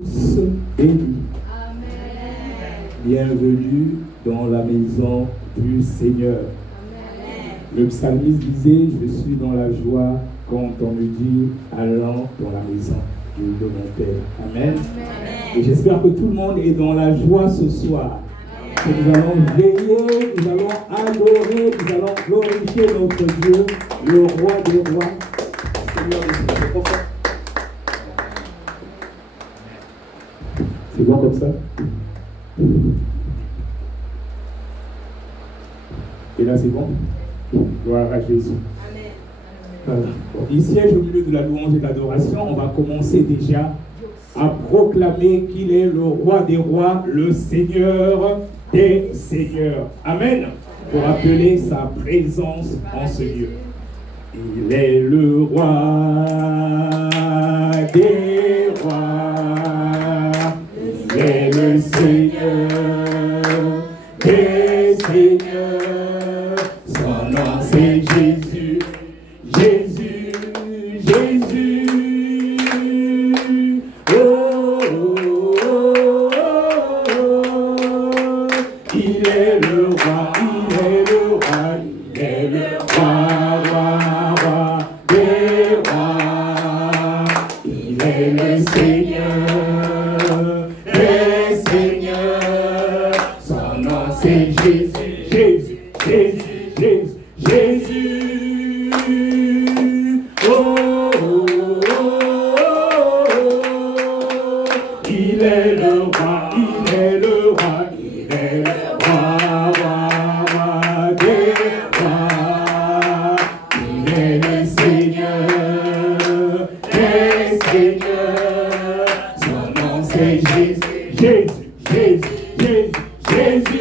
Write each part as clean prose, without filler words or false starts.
tous bénis. Bienvenue dans la maison du Seigneur. Amen. Le psalmiste disait, je suis dans la joie quand on me dit, allons dans la maison de mon Père. Amen. Amen. Et j'espère que tout le monde est dans la joie ce soir. Que nous allons veiller, nous allons adorer, nous allons glorifier notre Dieu, le roi des rois. Seigneur, c'est bon comme ça? Et là, c'est bon? Gloire à Jésus. Amen. Il siège au milieu de la louange et de l'adoration. On va commencer déjà à proclamer qu'il est le roi des rois, le Seigneur des seigneurs. Amen. Pour appeler sa présence en ce lieu. Il est le roi des rois. Il est le Seigneur des seigneurs. Son nom c'est Jésus, Jésus, Jésus. Oh, oh, oh, oh. Il est le roi, il est le roi, il est le roi, roi, roi des rois. Il est le Seigneur. C'est Jésus, Jésus, Jésus, Jésus, Jésus. Oh, oh, oh, oh. Il est le roi, il est le roi, il est le roi, roi, roi des rois. Il est le Seigneur des seigneurs. Son nom c'est Jésus, Jésus, Jésus, Jésus, Jésus.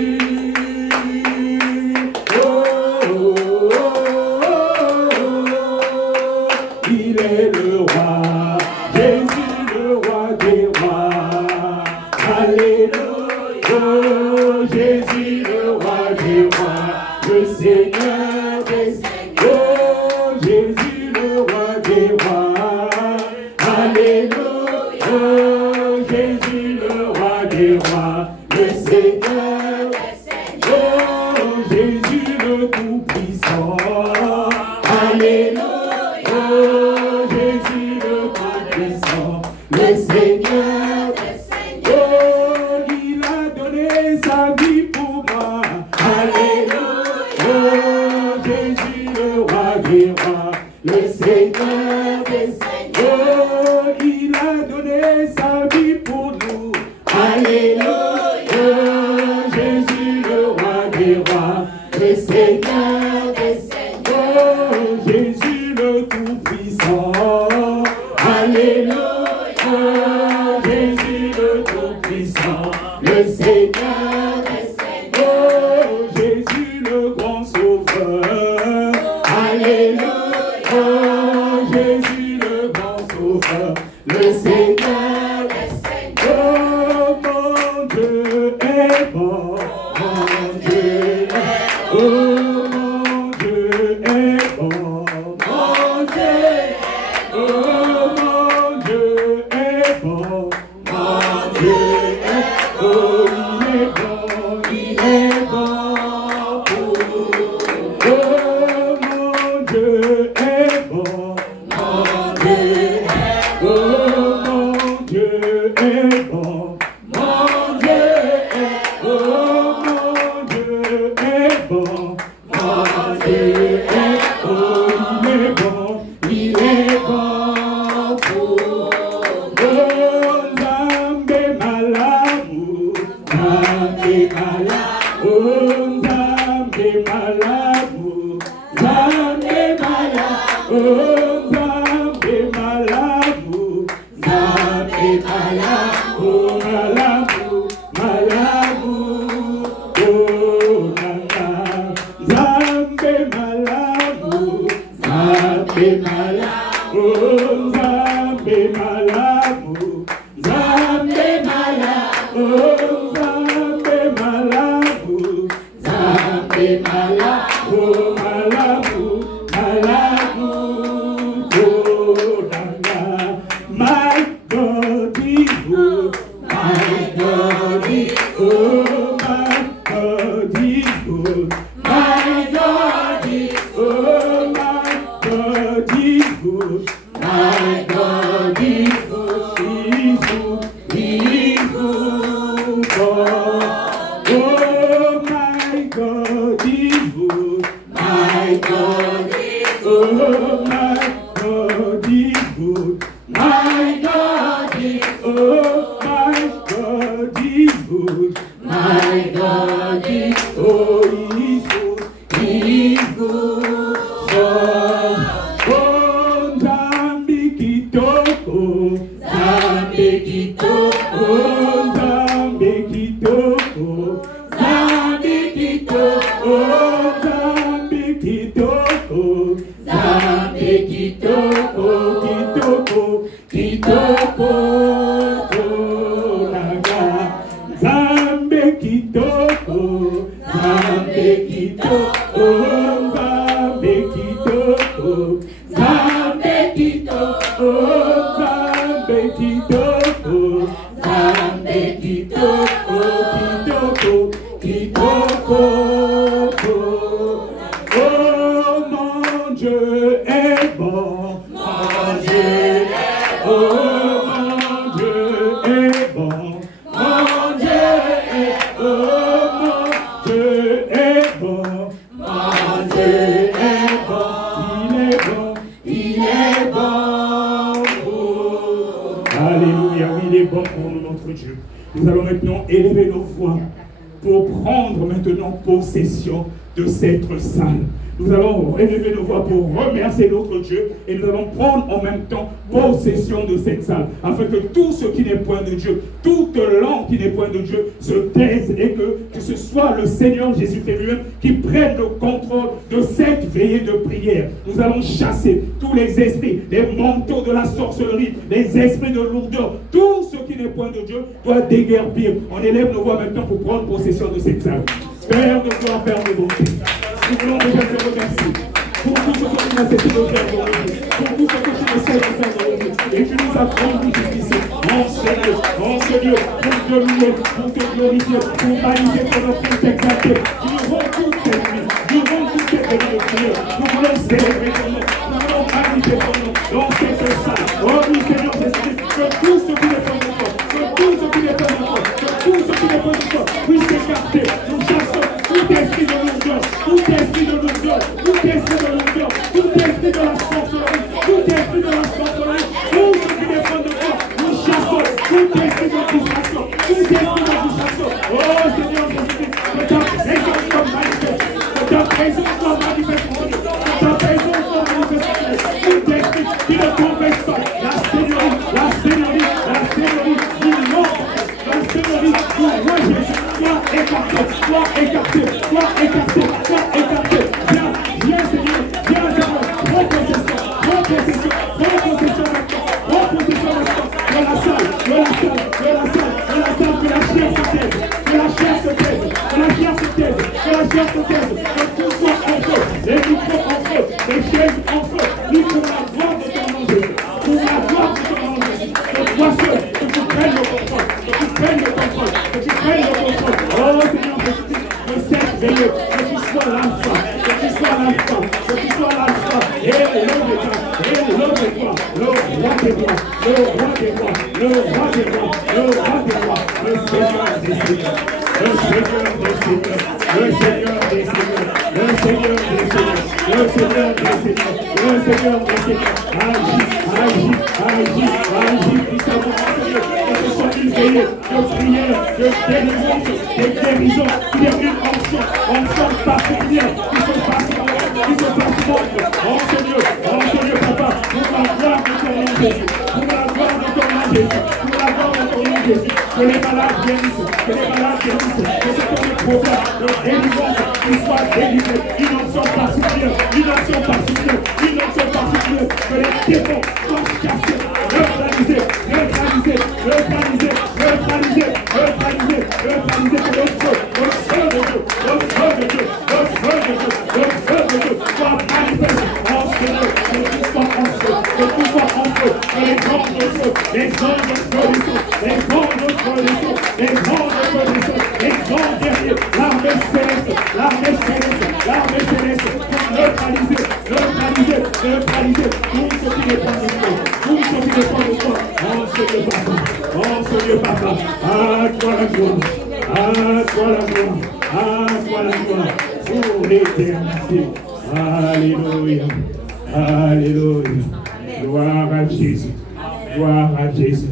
My God, good. My God is good. My God is good. My God is good. My God is good. My God is good. He's good. He's good. Oh, my God is good. My God is good. Oh, my God is good. My God is oh, my God is good. My God is oh, He's good. He's good. Oh, Zambi kitoko, Zambi kitoko, Zambi kitoko, Zambi kitoko, Zambi kitoko, Zambi kitoko, kitoko, kitoko, naga, Zambi kitoko, Zambi kitoko, Zambi kitoko, Zambi kitoko, Zambi kitoko, Zambi kitoko, kitoko, kitoko. Oh, mon Dieu est bon, mon Dieu est bon, mon Dieu est bon, mon Dieu est bon, mon Dieu est bon, mon Dieu est bon, il est bon pour. Alléluia, oui, il est bon pour nous, notre Dieu. Nous allons maintenant élever nos voix pour prendre maintenant possession de cette salle. Nous allons élever nos voix pour remercier notre Dieu et nous allons prendre en même temps possession de cette salle afin que tout ce qui n'est point de Dieu, toute langue qui n'est point de Dieu se taise et que ce soit le Seigneur Jésus-Christ lui-même qui prenne le contrôle de cette veillée de prière. Nous allons chasser tous les esprits, les manteaux de la sorcellerie, les esprits de lourdeur, tout ce qui n'est point de Dieu doit déguerpir. On élève nos voix maintenant pour prendre possession de cette salle. Père de gloire, Père de bonté, nous voulons déjà te remercier pour tout ce que tu as cessé de faire dans nos vies, pour tout ce que tu essaies de faire dans nos vies. Et tu nous as conduits jusqu'ici, en ce lieu, pour te louer, pour te glorifier, pour magnifier ton nom, pour t'exalter. Durant toute cette nuit, durant toute cette veillée de prière, nous voulons célébrer ton nom, nous voulons magnifier ton nom dans cette salle. Oh oui, Seigneur Jésus, que tout ce qui n'est pas de toi, que tout ce qui n'est pas de toi, que tout ce qui n'est pas de toi puisse s'écarter. Nous chassons tout esprit de lourdeur, tout esprit de lourdeur, tout esprit de lourdeur, tout esprit de la sorcellerie, tout esprit de la sorcellerie, tout ce qui n'est pas de toi, nous chassons tout esprit de distraction, tout esprit de distraction. Oh Seigneur Jésus, que ta présence soit manifeste, que ta présence soit manifeste, que ta présence soit manifeste. Tout esprit qui ne confesse pas la Seigneurie, la Seigneurie, la Seigneurie, du nom, la Seigneurie, du roi Jésus, soit écarté, soit écarté, soit écarté, soit écarté. Viens, viens Seigneur, viens Seigneur, prends possession, prends possession, prends possession maintenant, prends possession maintenant de la salle, de la salle, de la salle, de la salle, que la chair se taise, que la chair se taise, que la chair se taise, que la chair se taise, que tout soit en feu, les micros en feu, les chaises en feu, nous pour la gloire de ton nom Jésus, pour la gloire de ton nom Jésus, que toi seul, que tu prennes le contrôle, que tu prennes le contrôle, que tu prennes le contrôle. Oh Seigneur Jésus, que cette veillée, que tu sois l'alpha, que tu sois l'alpha, que tu sois l'alpha, et l'oméga, le roi des rois, le roi des rois, le roi des rois, le roi des rois, le Seigneur des seigneurs, le Seigneur des seigneurs, le Seigneur des seigneurs, le Seigneur des seigneurs, le Seigneur des seigneurs, le Seigneur des seigneurs. Agis, agis, agis, puissamment, Seigneur, que ce soit une veillée de prière, de délivrance, de guérison, qu'il y ait une onction particulière qui se passe dans oh Seigneur, Papa, pour la gloire de ton nom Jésus, pour la gloire de ton nom Jésus, pour la gloire de ton nom Jésus, que les malades guérissent, que les malades guérissent, que ce soit le prophète de délivrance qui soit délivré, une onction particulière, une onction particulière, une onction particulière, que les démons soient chassés, neutralisés, neutralisés, neutralisés, neutralisés, neutralisés, neutralisés, que le feu de Dieu, le feu de Dieu, le feu de Dieu, le feu de Dieu soit manifeste en ce lieu, que tout soit en feu, que tout soit en feu, que les grands de feu, les anges de feu, les En ce lieu, Papa. À toi la gloire. À toi la gloire. À toi la gloire. Pour l'éternité. Alléluia. Alléluia. Gloire à Jésus. Gloire à Jésus.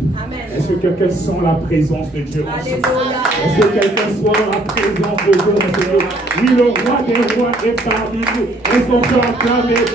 Est-ce que quelqu'un sent la présence de Dieu? Est-ce que quelqu'un sent la présence de Dieu dans ce lieu? Oui, le roi des rois est parmi nous. Est-ce qu'on peut acclamer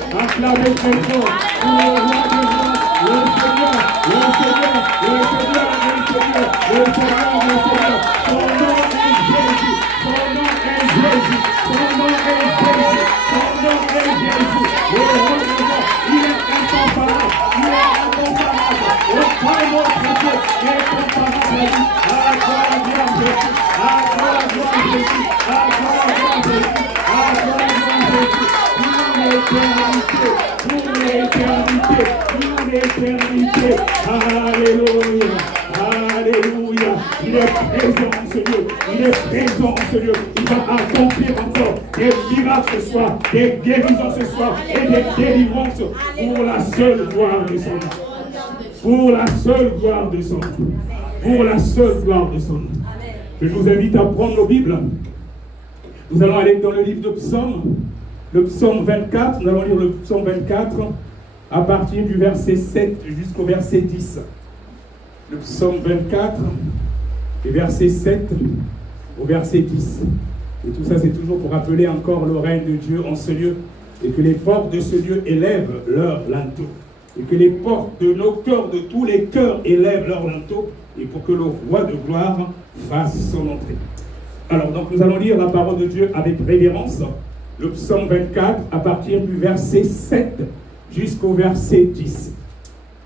très fort pour le roi des rois, le Seigneur, le Seigneur, le Seigneur, le Seigneur, le Seigneur, le Seigneur. Son nom est Jésus. Son nom est Jésus. Son nom est Jésus. Son nom est Jésus. Le roi des rois, il est incomparable. Il est incomparable. Aucun autre Dieu n'est comparable à lui. À toi la gloire Jésus. À toi la gloire Jésus. À toi la gloire Jésus. À toi la gloire Jésus. Pour l'éternité. Pour l'éternité. Alléluia. Alléluia. Il est présent en ce lieu. Il est présent en ce lieu. Il va accomplir encore des miracles ce soir, des guérisons ce soir et des délivrances pour la seule gloire de son nom. Pour la seule gloire de son nom. Pour la seule gloire de son nom. Je vous invite à prendre nos Bibles. Nous allons aller dans le livre de Psaume. Le psaume 24. Nous allons lire le psaume 24 à partir du verset 7 jusqu'au verset 10. Le psaume 24, et verset 7 au verset 10. Et tout ça, c'est toujours pour rappeler encore le règne de Dieu en ce lieu. Et que les portes de ce lieu élèvent leur linteau. Et que les portes de nos cœurs, de tous les cœurs, élèvent leur linteau. Et pour que le roi de gloire fasse son entrée. Alors, donc, nous allons lire la parole de Dieu avec révérence. Le psaume 24, à partir du verset 7 jusqu'au verset 10.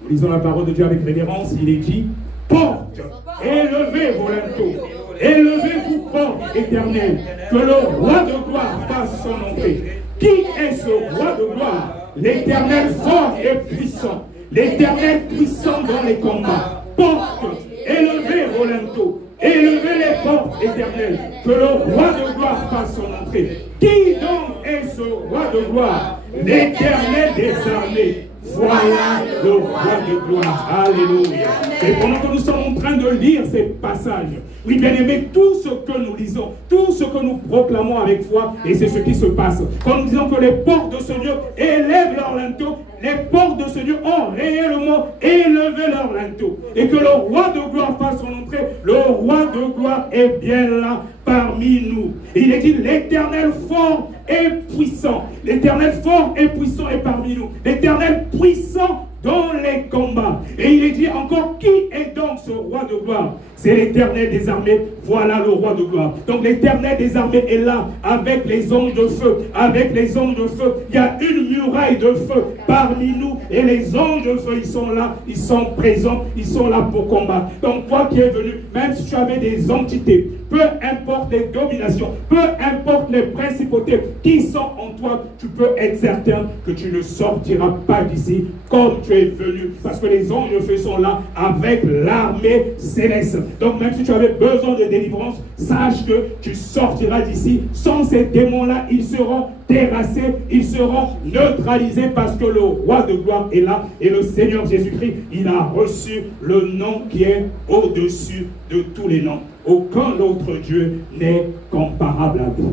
Nous lisons la parole de Dieu avec révérence. Il est dit: porte, élevez vos linteaux, élevez-vous, porte éternelle, que le roi de gloire fasse son entrée. Qui est ce roi de gloire? L'Éternel fort et puissant, l'Éternel puissant dans les combats. Porte, élevez vos linteaux, élevez les portes éternelles, que le roi de gloire fasse son entrée. Qui donc est ce roi de gloire? L'Éternel des armées. Voilà le roi de gloire. Alléluia. Et pendant que nous sommes en train de lire ces passages, oui, bien aimé, tout ce que nous lisons, tout ce que nous proclamons avec foi, et c'est ce qui se passe. Quand nous disons que les portes de ce lieu élèvent leur linteau, les portes de ce lieu ont réellement élevé leur linteau. Et que le roi de gloire fasse son entrée, le roi de gloire est bien là parmi nous. Il est dit: l'Éternel fort et puissant. L'Éternel fort et puissant est parmi nous. L'Éternel puissant dans les combats. Et il est dit encore: qui est donc ce roi de gloire? C'est l'Éternel des armées. Voilà le roi de gloire. Donc l'Éternel des armées est là avec les anges de feu. Avec les anges de feu. Il y a une muraille de feu parmi nous. Et les anges de feu, ils sont là. Ils sont présents. Ils sont là pour combattre. Donc toi qui es venu, même si tu avais des entités, peu importe les dominations, peu importe les principautés qui sont en toi, tu peux être certain que tu ne sortiras pas d'ici comme tu es venu. Parce que les anges de feu sont là avec l'armée céleste. Donc même si tu avais besoin de délivrance, sache que tu sortiras d'ici. Sans ces démons-là, ils seront terrassés, ils seront neutralisés parce que le roi de gloire est là. Et le Seigneur Jésus-Christ, il a reçu le nom qui est au-dessus de tous les noms. Aucun autre Dieu n'est comparable à lui.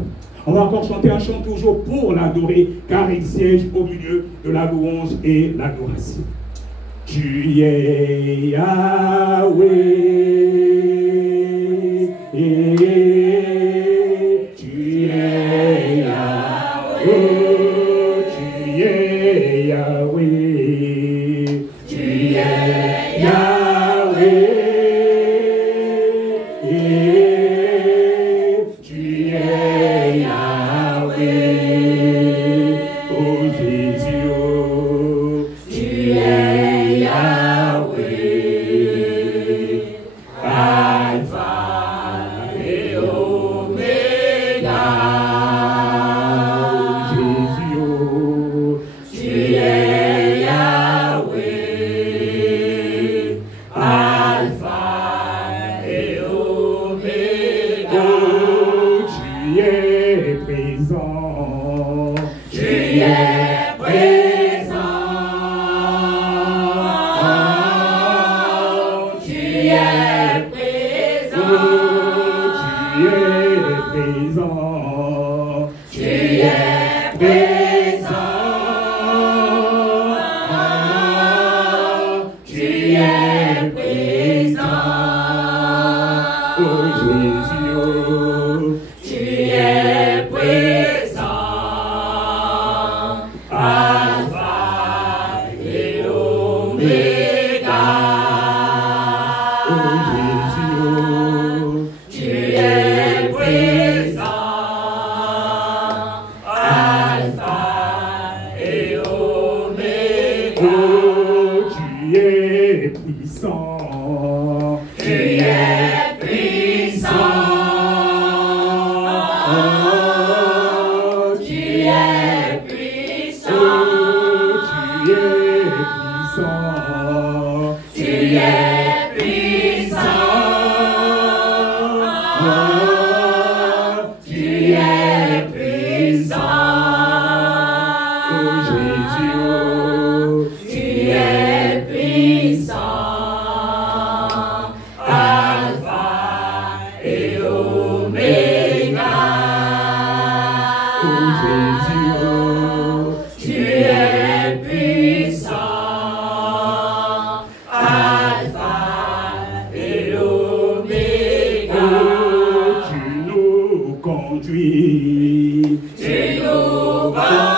On va encore chanter un chant toujours pour l'adorer, car il siège au milieu de la louange et l'adoration. Tu es Yahweh, tu es Yahweh, tu es Yahweh, tu es Yahweh. présent. Tu es présent. Tu es présent. Oh Jésus, oh, tu es présent. Alpha et Oméga. Oh Jésus, oh, tu es présent. Alpha et Oméga. Oh, tu es puissant. Tu es puissant. Oh, tu es puissant. Oh, tu es puissant. Tu es puissant. Oh, tu es puissant. Oh, Jésus, oh, tu es puissant. Alpha et Oméga. Oh, Jésus, oh, tu es puissant. Alpha et Oméga. Oh, tu nous conduis. Tu nous conduis.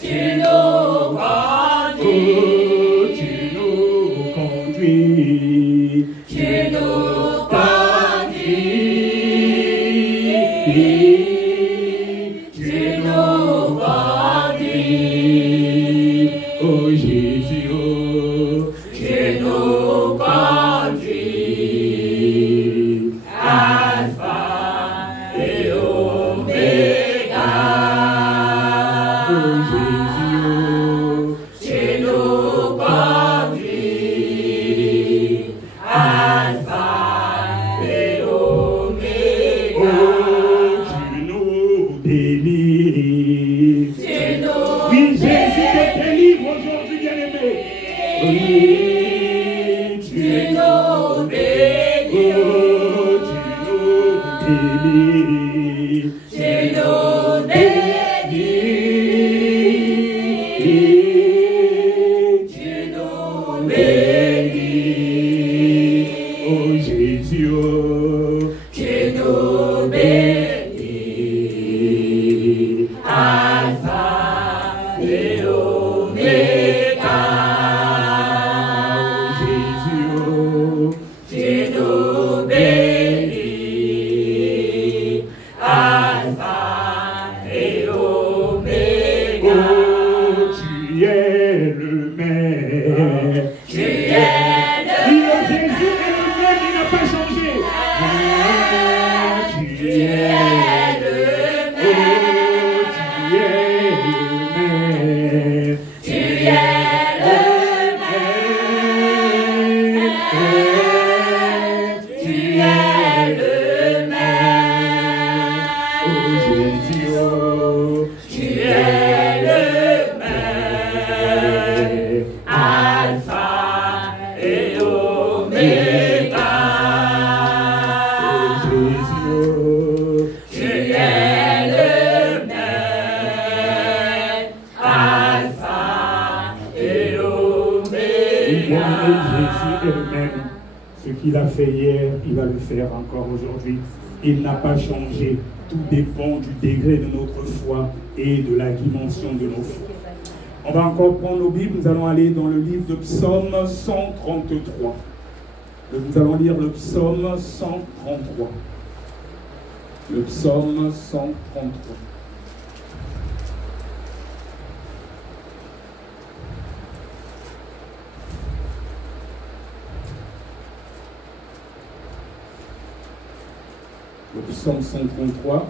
Tu nous conduis. Tu nous conduis. Tu nous conduis. Tu nous conduis. Oh Jésus, oh, tu nous conduis. Alpha et Oméga. Oh Jésus, oh, tu nous conduis. Alpha et Oméga. Oh, tu nous délivres. Tu nous oui, Jésus te délivre aujourd'hui, bien-aimé. Oui, tu nous délivres. Oh, tu nous délivres. Tu nous délivres. Tu nous bénis. Oh Jésus, oh, tu nous bénis. Alpha et Oméga. Oh Jésus, oh, tu nous bénis. Alpha et Oméga. Oh, tu es le Maître. Tu es le Maître. Jésus est le Maître, il n'a pas changé. Tu es le Maître. Tu es le Maître. Tu es le Maître. Tu es le Maître. Oh Jésus, oh, tu es le Maître. Alpha et Oméga. Oh Jésus, oh, tu es le Maître. Alpha et Oméga. Jésus est le même. Ce qu'il a fait hier, il va le faire encore aujourd'hui. Il n'a pas changé. Tout dépend du degré de notre foi et de la dimension de nos foi. On va encore prendre nos Bibles. Nous allons aller dans le livre de Psaume 133. Nous allons lire le Psaume 133. Le Psaume 133. Le Psaume 133,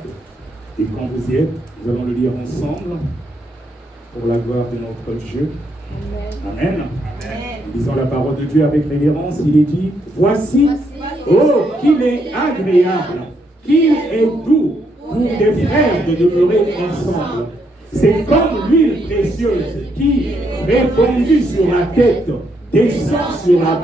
et quand vous y êtes, nous allons le lire ensemble pour la gloire de notre Dieu. Amen. Amen. Amen. Lisons la parole de Dieu avec révérence. Il est dit, voici, oh, qu'il est agréable, qu'il est doux pour des frères de demeurer ensemble. C'est comme l'huile précieuse qui, répandue sur la tête, descend sur la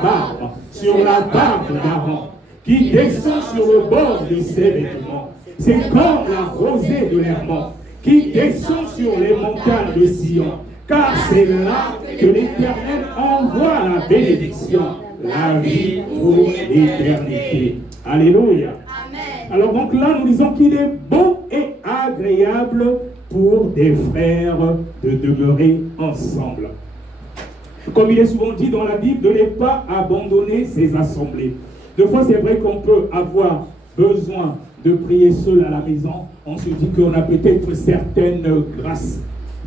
barbe d'Aaron, qui descend sur le bord de ses vêtements. C'est comme la rosée de l'Hermon, qui descend sur les montagnes de Sion, car c'est là que l'Éternel envoie la bénédiction, la vie pour l'éternité. Alléluia. Alors donc là, nous disons qu'il est bon et agréable pour des frères de demeurer ensemble. Comme il est souvent dit dans la Bible, de ne pas abandonner ses assemblées. Des fois, c'est vrai qu'on peut avoir besoin de prier seul à la maison. On se dit qu'on a peut-être certaines grâces.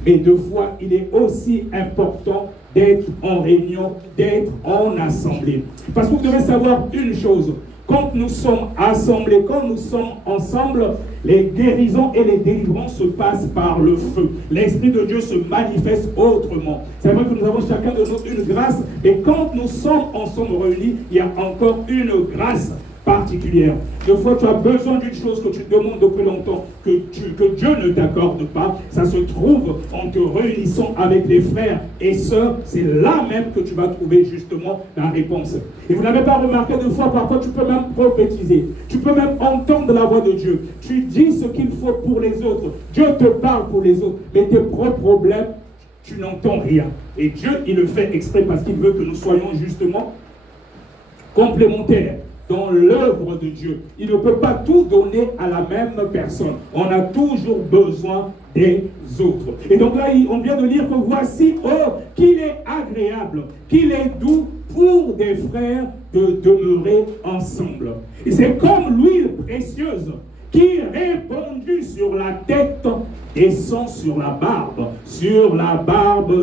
Mais deux fois, il est aussi important d'être en réunion, d'être en assemblée. Parce que vous devez savoir une chose. Quand nous sommes assemblés, quand nous sommes ensemble, les guérisons et les délivrances se passent par le feu. L'Esprit de Dieu se manifeste autrement. C'est vrai que nous avons chacun de nous une grâce, et quand nous sommes ensemble réunis, il y a encore une grâce particulière. Des fois, tu as besoin d'une chose que tu demandes depuis longtemps, que Dieu ne t'accorde pas. Ça se trouve en te réunissant avec les frères et sœurs. C'est là même que tu vas trouver justement la réponse. Et vous n'avez pas remarqué, des fois, parfois, tu peux même prophétiser. Tu peux même entendre la voix de Dieu. Tu dis ce qu'il faut pour les autres. Dieu te parle pour les autres. Mais tes propres problèmes, tu n'entends rien. Et Dieu, il le fait exprès parce qu'il veut que nous soyons justement complémentaires dans l'œuvre de Dieu. Il ne peut pas tout donner à la même personne. On a toujours besoin des autres. Et donc là, on vient de lire que voici, oh, qu'il est agréable, qu'il est doux pour des frères de demeurer ensemble. Et c'est comme l'huile précieuse qui, répandue sur la tête, descend sur la barbe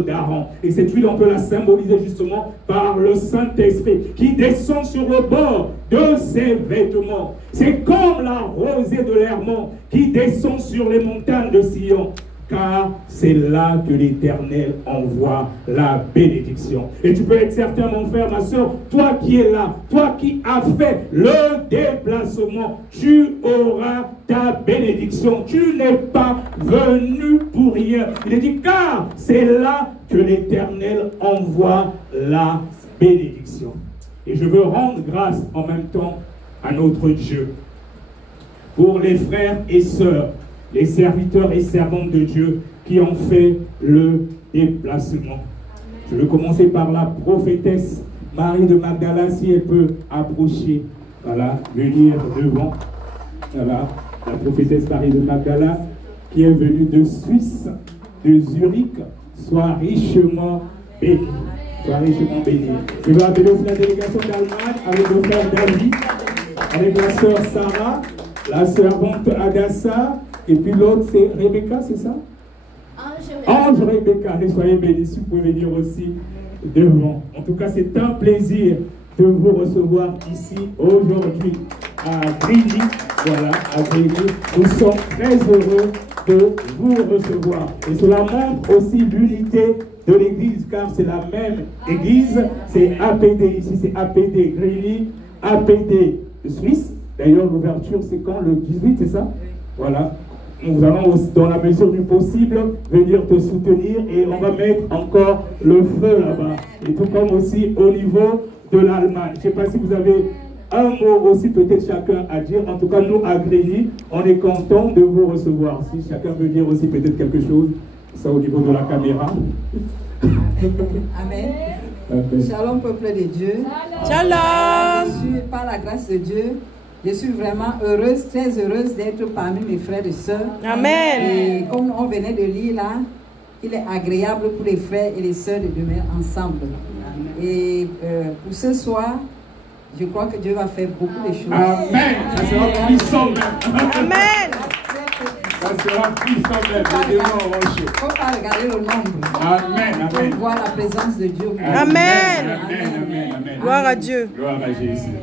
d'Aaron. Et cette huile, on peut la symboliser justement par le Saint-Esprit, qui descend sur le bord de ses vêtements. C'est comme la rosée de l'Hermon qui descend sur les montagnes de Sion, car c'est là que l'Éternel envoie la bénédiction. Et tu peux être certain, mon frère, ma soeur, toi qui es là, toi qui as fait le déplacement, tu auras ta bénédiction. Tu n'es pas venu pour rien. Il est dit, car c'est là que l'Éternel envoie la bénédiction. Et je veux rendre grâce en même temps à notre Dieu pour les frères et sœurs, les serviteurs et servantes de Dieu qui ont fait le déplacement. Je vais commencer par la prophétesse Marie de Magdala, si elle peut approcher, voilà, venir devant. Voilà, la prophétesse Marie de Magdala qui est venue de Suisse, de Zurich, soit richement bénie. Soit richement bénie. Je vais appeler aussi la délégation d'Allemagne avec le frère David, avec la sœur Sarah, la servante Adassa. Et puis l'autre, c'est Rebecca, c'est ça? Ange Rebecca. Et soyez bénis, si vous pouvez venir aussi devant. En tout cas, c'est un plaisir de vous recevoir ici aujourd'hui à Grigny. Voilà, à Grigny. Nous sommes très heureux de vous recevoir. Et cela montre aussi l'unité de l'Église, car c'est la même Église. C'est APD, ici c'est APD Grigny, APD Suisse. D'ailleurs, l'ouverture, c'est quand? Le 18, c'est ça? Voilà. Nous allons, dans la mesure du possible, venir te soutenir et on va mettre encore le feu là-bas. Et tout comme aussi au niveau de l'Allemagne. Je ne sais pas si vous avez un mot aussi peut-être chacun à dire. En tout cas, nous, à Grigny, on est content de vous recevoir. Si chacun veut dire aussi peut-être quelque chose, ça au niveau de la caméra. Amen. Shalom, peuple de Dieu. Shalom. Je suis, par la grâce de Dieu, je suis vraiment heureuse, très heureuse d'être parmi mes frères et sœurs. Amen. Et comme on venait de lire là, il est agréable pour les frères et les sœurs de demeurer ensemble. Amen. Et pour ce soir, je crois que Dieu va faire beaucoup de choses. Amen. Ça sera puissant même. Amen. Ça sera puissant même. Il ne faut pas regarder le nombre. Amen. Il faut voir la présence de Dieu. Amen. Amen. Gloire à Dieu. Gloire à Jésus.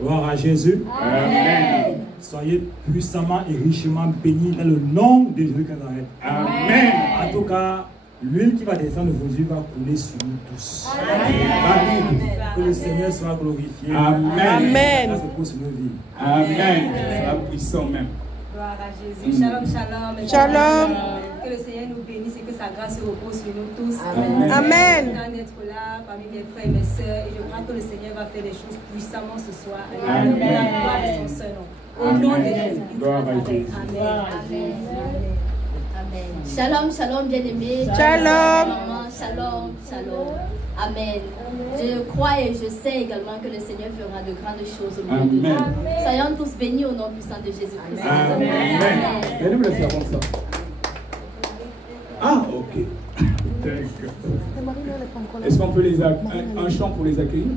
Gloire à Jésus. Amen. Soyez puissamment et richement bénis dans le nom de Jésus de Nazareth. Amen. En tout cas, l'huile qui va descendre aujourd'hui va couler sur nous tous. Amen. Que le Seigneur soit glorifié. Amen. Amen. Ça se pose sur nos vies. Amen. Ça sera puissant même. Gloire à Jésus. Shalom, shalom. Shalom. Que que le Seigneur nous bénisse et que sa grâce repose sur nous tous. Amen. Amen. Je suis content d'être là parmi mes frères et mes sœurs et je crois que le Seigneur va faire des choses puissamment ce soir. Amen. Pour la gloire de son Saint nom. Au nom de Jésus. Gloire à Jésus. Amen. Amen. Shalom, shalom, bien-aimés. Shalom. Shalom, shalom. Amen. Je crois et je sais également que le Seigneur fera de grandes choses au milieu de nous. Soyons tous bénis au nom puissant de Jésus-Christ. Amen. Amen. Nous laissons avant ça. Ah, ok. Est-ce qu'on peut les un chant pour les accueillir?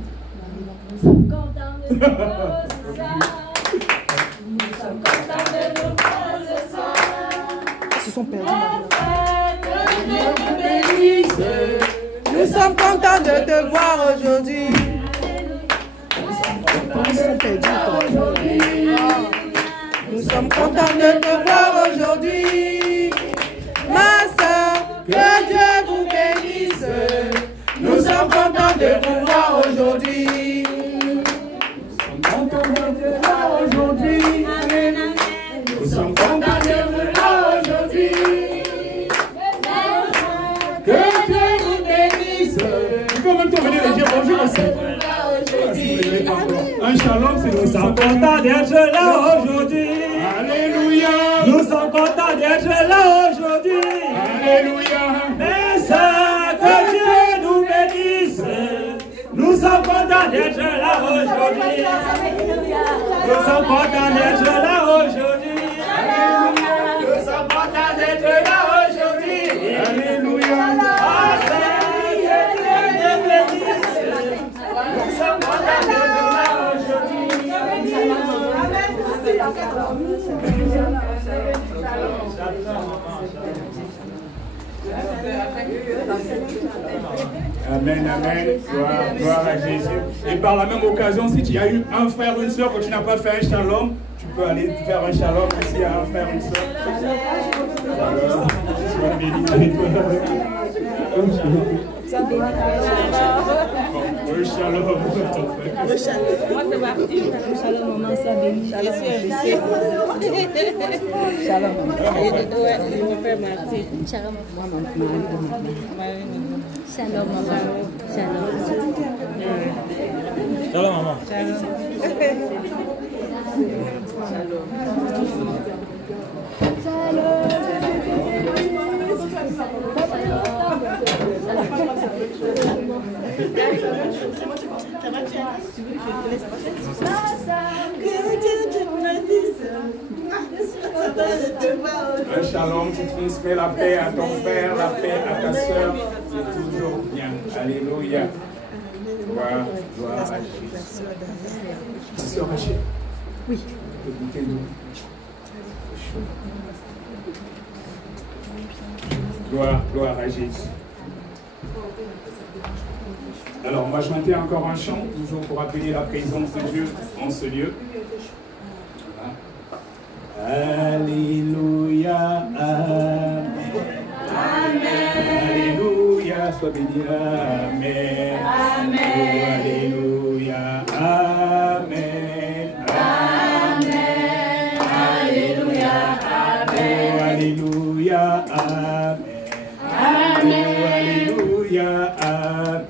Nous sommes contents de nous voir ce soir. Nous sommes contents de nous voir ce soir. Ils se sont perdus. Nous sommes contents de te voir aujourd'hui. Ils sont perdus. Nous sommes contents de te voir aujourd'hui. Ma soeur, que Dieu vous bénisse. Nous sommes contents de vous voir aujourd'hui. Nous sommes contents de vous voir aujourd'hui. Nous sommes contents de vous voir aujourd'hui. Que Dieu vous bénisse. Tu peux en même temps venir et dire bonjour aussi. Un shalom, c'est nous sommes contents d'être là aujourd'hui. Alléluia. Nous sommes contents d'être là aujourd'hui. Alléluia. Mais ça, que Dieu nous bénisse. Nous sommes contents d'être là aujourd'hui. Nous sommes contents d'être là aujourd'hui. Nous sommes contents d'être là aujourd'hui. Alléluia. Nous sommes contents d'être là aujourd'hui. Amen, amen. Gloire à Jésus. Et par la même occasion, si tu as eu un frère ou une soeur que tu n'as pas fait un shalom, tu peux aller faire un shalom ici à un frère ou une soeur. Alors, sois béni. Le shalom. Moi, c'est parti. Le shalom, maman, ça béni. Shalom, Shalom. je me fais Marty. Shalom. Shalom, Shalom, maman. Shalom. Shalom, maman. Un shalom, tu transmets la paix à ton frère, la paix à ta soeur, c'est toujours bien. Alléluia. Gloire à Jésus. Sœur Rachel. Oui. Gloire à Jésus. Alors, on va chanter encore un chant, toujours pour appeler la présence de Dieu en ce lieu. Alléluia, Amen. Amen. Alléluia, sois béni, Amen. Amen. Alléluia, Amen. Amen. Alléluia, Amen. Alléluia, Amen. Alléluia, Amen.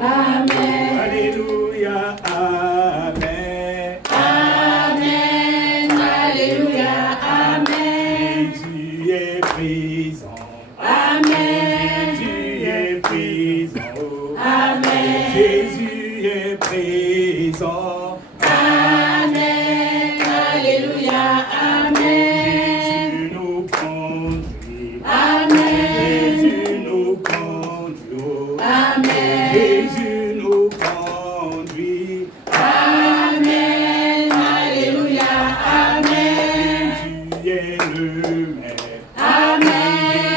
Amen. Alléluia, Amen. Amen. Alléluia, Amen. Jésus est présent. Amen. Jésus est présent. Amen. Jésus est présent. Amen. Alléluia, Amen. Jésus nous conduit. Amen. Jésus nous conduit. Amen. Jésus nous conduit. Amen. Alléluia, Amen. Jésus est le Maître. Amen.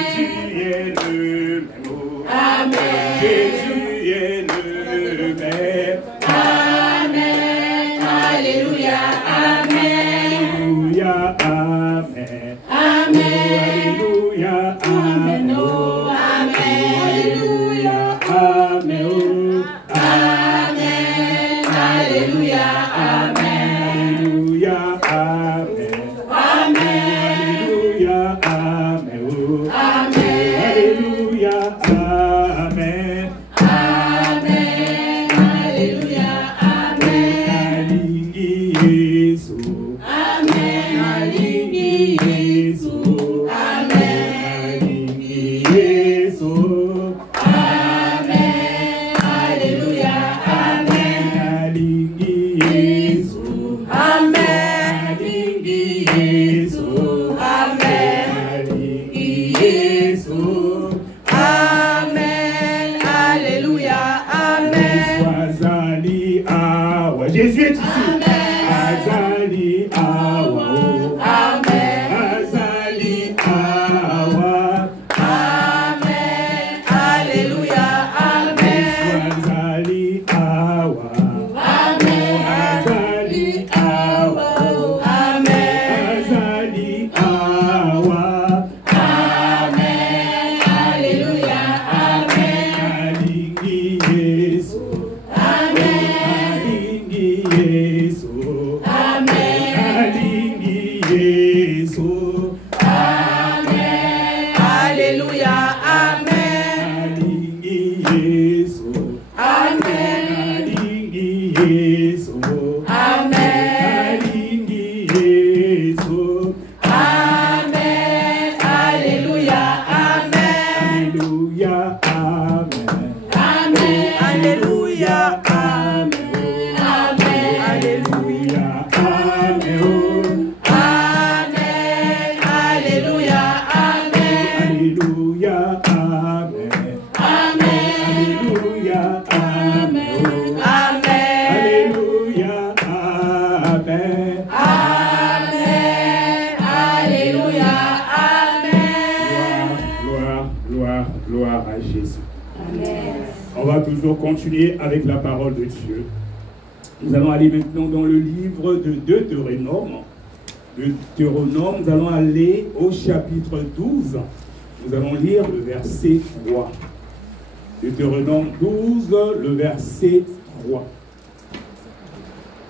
Jésus est le Maître. Amen. Jésus est le Maître. Amen. Amen. Alléluia. Amen. Nalingi Yesu. Amen. Nalingi Yesu. Amen. Nalingi Yesu. Amen. Alléluia. Amen. Nalingi Yesu. Amen. Nalingi Yesu. Amen. Nalingi Yesu. Amen. Alléluia. Amen. Azali awa. Jésus est ici. Azali awa. Amen. Azali awa. Amen. Alléluia. Amen. Azali awa. Amen. Azali awa. Amen. Azali awa. Amen. Alléluia. Amen. Nalingi Yesu. Amen. Nalingi Yesu. Amen. Nalingi Yesu. Amen. Alléluia. Amen. Nalingi Yesu. Amen. Nalingi Yesu. Amen. Nalingi Yesu. Amen. Alléluia. Amen. Alléluia. Amen. Amen. Alléluia. Amen. Amen. Alléluia. Amen. Amen. Alléluia. Amen. Alléluia. Amen. Amen. Alléluia. Amen. Amen. Alléluia. Amen. Amen. Alléluia. Amen. Gloire à Jésus. Amen. On va toujours continuer avec la parole de Dieu. Nous allons aller maintenant dans le livre de Deutéronome. Nous allons aller au chapitre 12. Nous allons lire le verset 3. Deutéronome 12, le verset 3.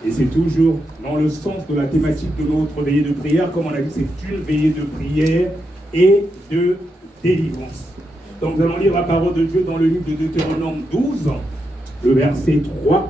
Et c'est toujours dans le sens de la thématique de notre veillée de prière. Comme on a dit, c'est une veillée de prière et de délivrance. Donc nous allons lire la parole de Dieu dans le livre de Deutéronome 12, le verset 3.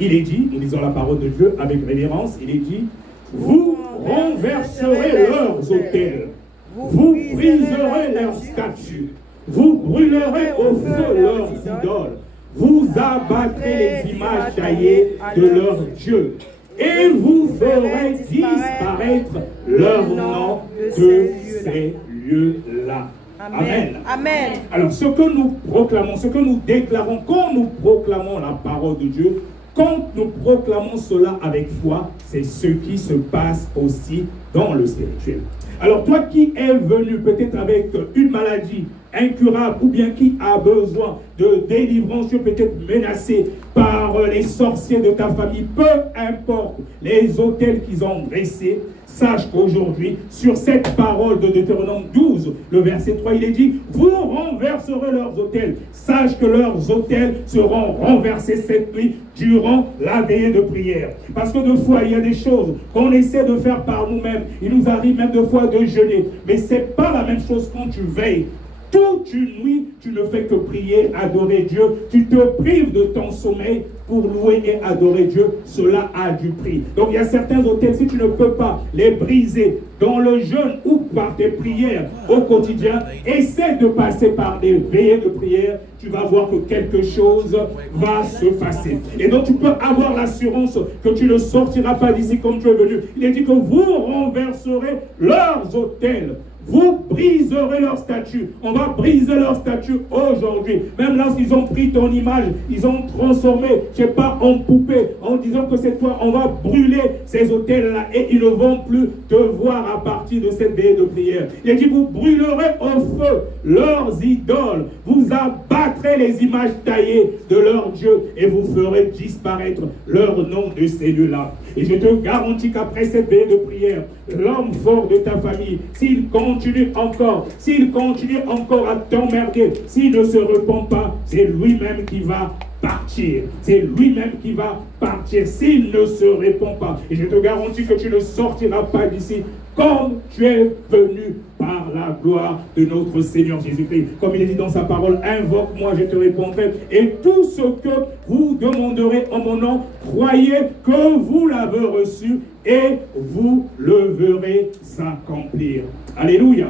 Il est dit, nous lisons la parole de Dieu avec révérence, il est dit, vous renverserez leurs autels, vous briserez leurs statues, vous brûlerez au feu leurs idoles, vous abattrez les images taillées de leurs dieux, et vous ferez disparaître leur nom de ces lieux-là. Amen. Amen. Alors, ce que nous proclamons, ce que nous déclarons, quand nous proclamons la parole de Dieu, quand nous proclamons cela avec foi, c'est ce qui se passe aussi dans le spirituel. Alors, toi qui es venu peut-être avec une maladie incurable ou bien qui a besoin de délivrance, tu es peut-être menacé par les sorciers de ta famille, peu importe les autels qu'ils ont dressés, sache qu'aujourd'hui, sur cette parole de Deutéronome 12, le verset 3, il est dit, vous renverserez leurs autels. Sache que leurs autels seront renversés cette nuit durant la veillée de prière. Parce que de fois, il y a des choses qu'on essaie de faire par nous-mêmes. Il nous arrive même de fois de jeûner. Mais ce n'est pas la même chose quand tu veilles. Toute une nuit, tu ne fais que prier, adorer Dieu. Tu te prives de ton sommeil pour louer et adorer Dieu. Cela a du prix. Donc il y a certains autels, si tu ne peux pas les briser dans le jeûne ou par tes prières au quotidien, essaie de passer par des veillées de prière. Tu vas voir que quelque chose va se passer. Et donc tu peux avoir l'assurance que tu ne sortiras pas d'ici comme tu es venu. Il est dit que vous renverserez leurs autels. Vous briserez leurs statues. On va briser leurs statues aujourd'hui. Même lorsqu'ils ont pris ton image, ils ont transformé, je ne sais pas, en poupée, en disant que cette fois, on va brûler ces autels-là et ils ne vont plus te voir à partir de cette veillée de prière. Il a dit, vous brûlerez au feu leurs idoles. Vous abattrez les images taillées de leurs dieux et vous ferez disparaître leur nom de ces lieux-là. Et je te garantis qu'après cette veillée de prière, l'homme fort de ta famille, s'il continue encore à t'emmerder, s'il ne se repent pas, c'est lui-même qui va partir. C'est lui-même qui va partir s'il ne se répand pas. Et je te garantis que tu ne sortiras pas d'ici comme tu es venu par la gloire de notre Seigneur Jésus-Christ. Comme il est dit dans sa parole, invoque-moi, je te répondrai. Et tout ce que vous demanderez en mon nom, croyez que vous l'avez reçu et vous le verrez s'accomplir. Alléluia.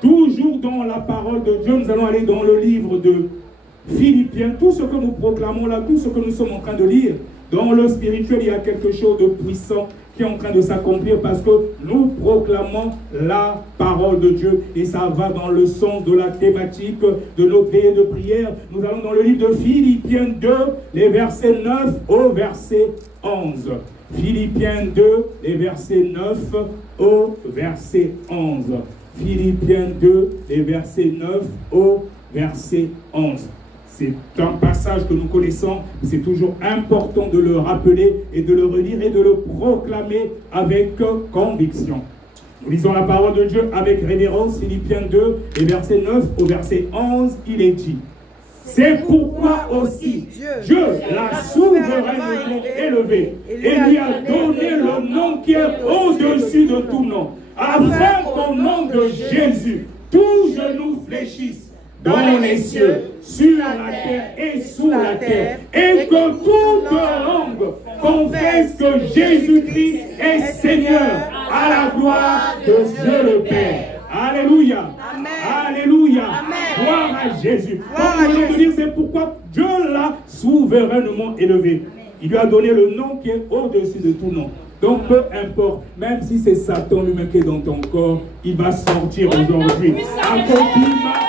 Toujours dans la parole de Dieu, nous allons aller dans le livre de Philippiens. Tout ce que nous proclamons là, tout ce que nous sommes en train de lire, dans le spirituel, il y a quelque chose de puissant qui est en train de s'accomplir parce que nous proclamons la parole de Dieu et ça va dans le sens de la thématique de nos veillées de prière. Nous allons dans le livre de Philippiens 2, les versets 9 au verset 11. Philippiens 2, les versets 9 au verset 11. Philippiens 2, les versets 9 au verset 11. C'est un passage que nous connaissons, c'est toujours important de le rappeler et de le relire et de le proclamer avec conviction. Nous lisons la parole de Dieu avec révérence, Philippiens 2, les versets 9 au verset 11, il est dit. C'est pourquoi aussi Dieu l'a souverainement élevé et lui a donné le nom qui est au-dessus de tout nom, afin qu'au nom de Jésus, tout genou fléchisse dans les cieux, sur la terre et sous la terre, et que toute langue confesse que Jésus-Christ est Seigneur, à la gloire de Dieu le Père. Alléluia. Amen. Alléluia. Amen. Gloire à Jésus. Comme nous venons de dire, c'est pourquoi Dieu l'a souverainement élevé. Il lui a donné le nom qui est au-dessus de tout nom. Donc peu importe, même si c'est Satan lui-même qui est dans ton corps, il va sortir aujourd'hui. Accomplissement,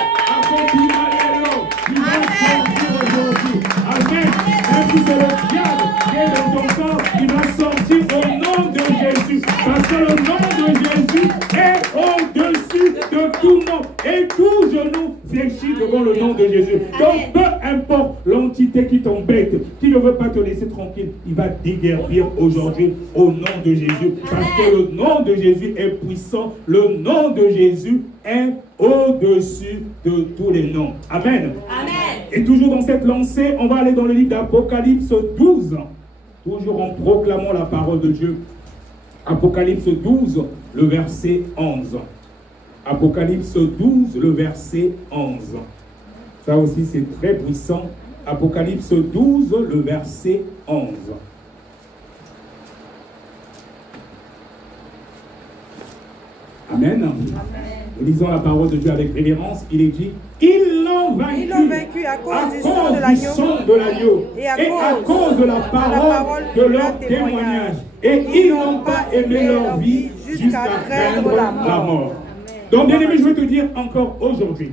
il va sortir aujourd'hui. Amen. Même si c'est le diable qui est dans ton corps, il va sortir au nom de Jésus. Parce que le nom de Jésus est au-dessus de tout nom. Et tout genou fléchit devant le nom de Jésus. Donc peu importe l'entité qui t'embête, qui ne veut pas te laisser tranquille, il va déguerpir aujourd'hui au nom de Jésus. Parce que le nom de Jésus est puissant. Le nom de Jésus est au-dessus de tous les noms. Amen. Amen. Et toujours dans cette lancée, on va aller dans le livre d'Apocalypse 12. Toujours en proclamant la parole de Dieu. Apocalypse 12, le verset 11. Apocalypse 12, le verset 11. Ça aussi, c'est très puissant. Apocalypse 12, le verset 11. Amen. Amen. Nous lisons la parole de Dieu avec révérence. Il est dit, ils l'ont vaincu à cause du sang de l'agneau et à cause de la parole de leur témoignage. Et ils n'ont pas aimé leur vie jusqu'à craindre la mort. Donc, bien aimé, je veux te dire encore aujourd'hui,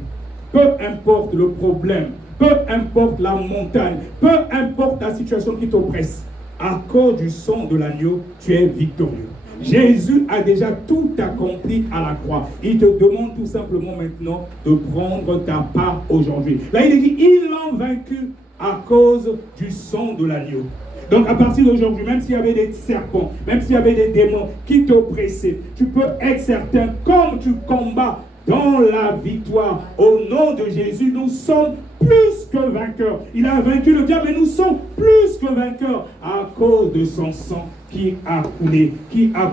peu importe le problème, peu importe la montagne, peu importe la situation qui t'oppresse, à cause du sang de l'agneau, tu es victorieux. Jésus a déjà tout accompli à la croix. Il te demande tout simplement maintenant de prendre ta part aujourd'hui. Là, il est dit, ils l'ont vaincu à cause du sang de l'agneau. Donc, à partir d'aujourd'hui, même s'il y avait des serpents, même s'il y avait des démons qui t'oppressaient, tu peux être certain, comme tu combats dans la victoire, au nom de Jésus, nous sommes plus que vainqueurs. Il a vaincu le diable, mais nous sommes plus que vainqueurs à cause de son sang qui a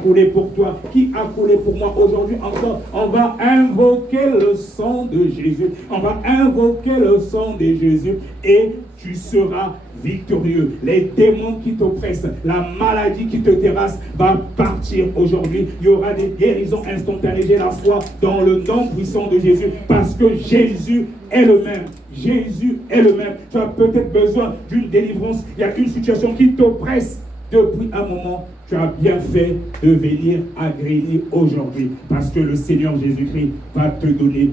coulé pour toi, qui a coulé pour moi. Aujourd'hui encore, on va invoquer le sang de Jésus. On va invoquer le sang de Jésus et tu seras victorieux. Les démons qui t'oppressent, la maladie qui te terrasse va partir aujourd'hui. Il y aura des guérisons instantanées. J'ai la foi dans le nom puissant de Jésus parce que Jésus est le même. Jésus est le même. Tu as peut-être besoin d'une délivrance. Il y a une situation qui t'oppresse. Depuis un moment, tu as bien fait de venir à Grigny aujourd'hui. Parce que le Seigneur Jésus-Christ va te donner.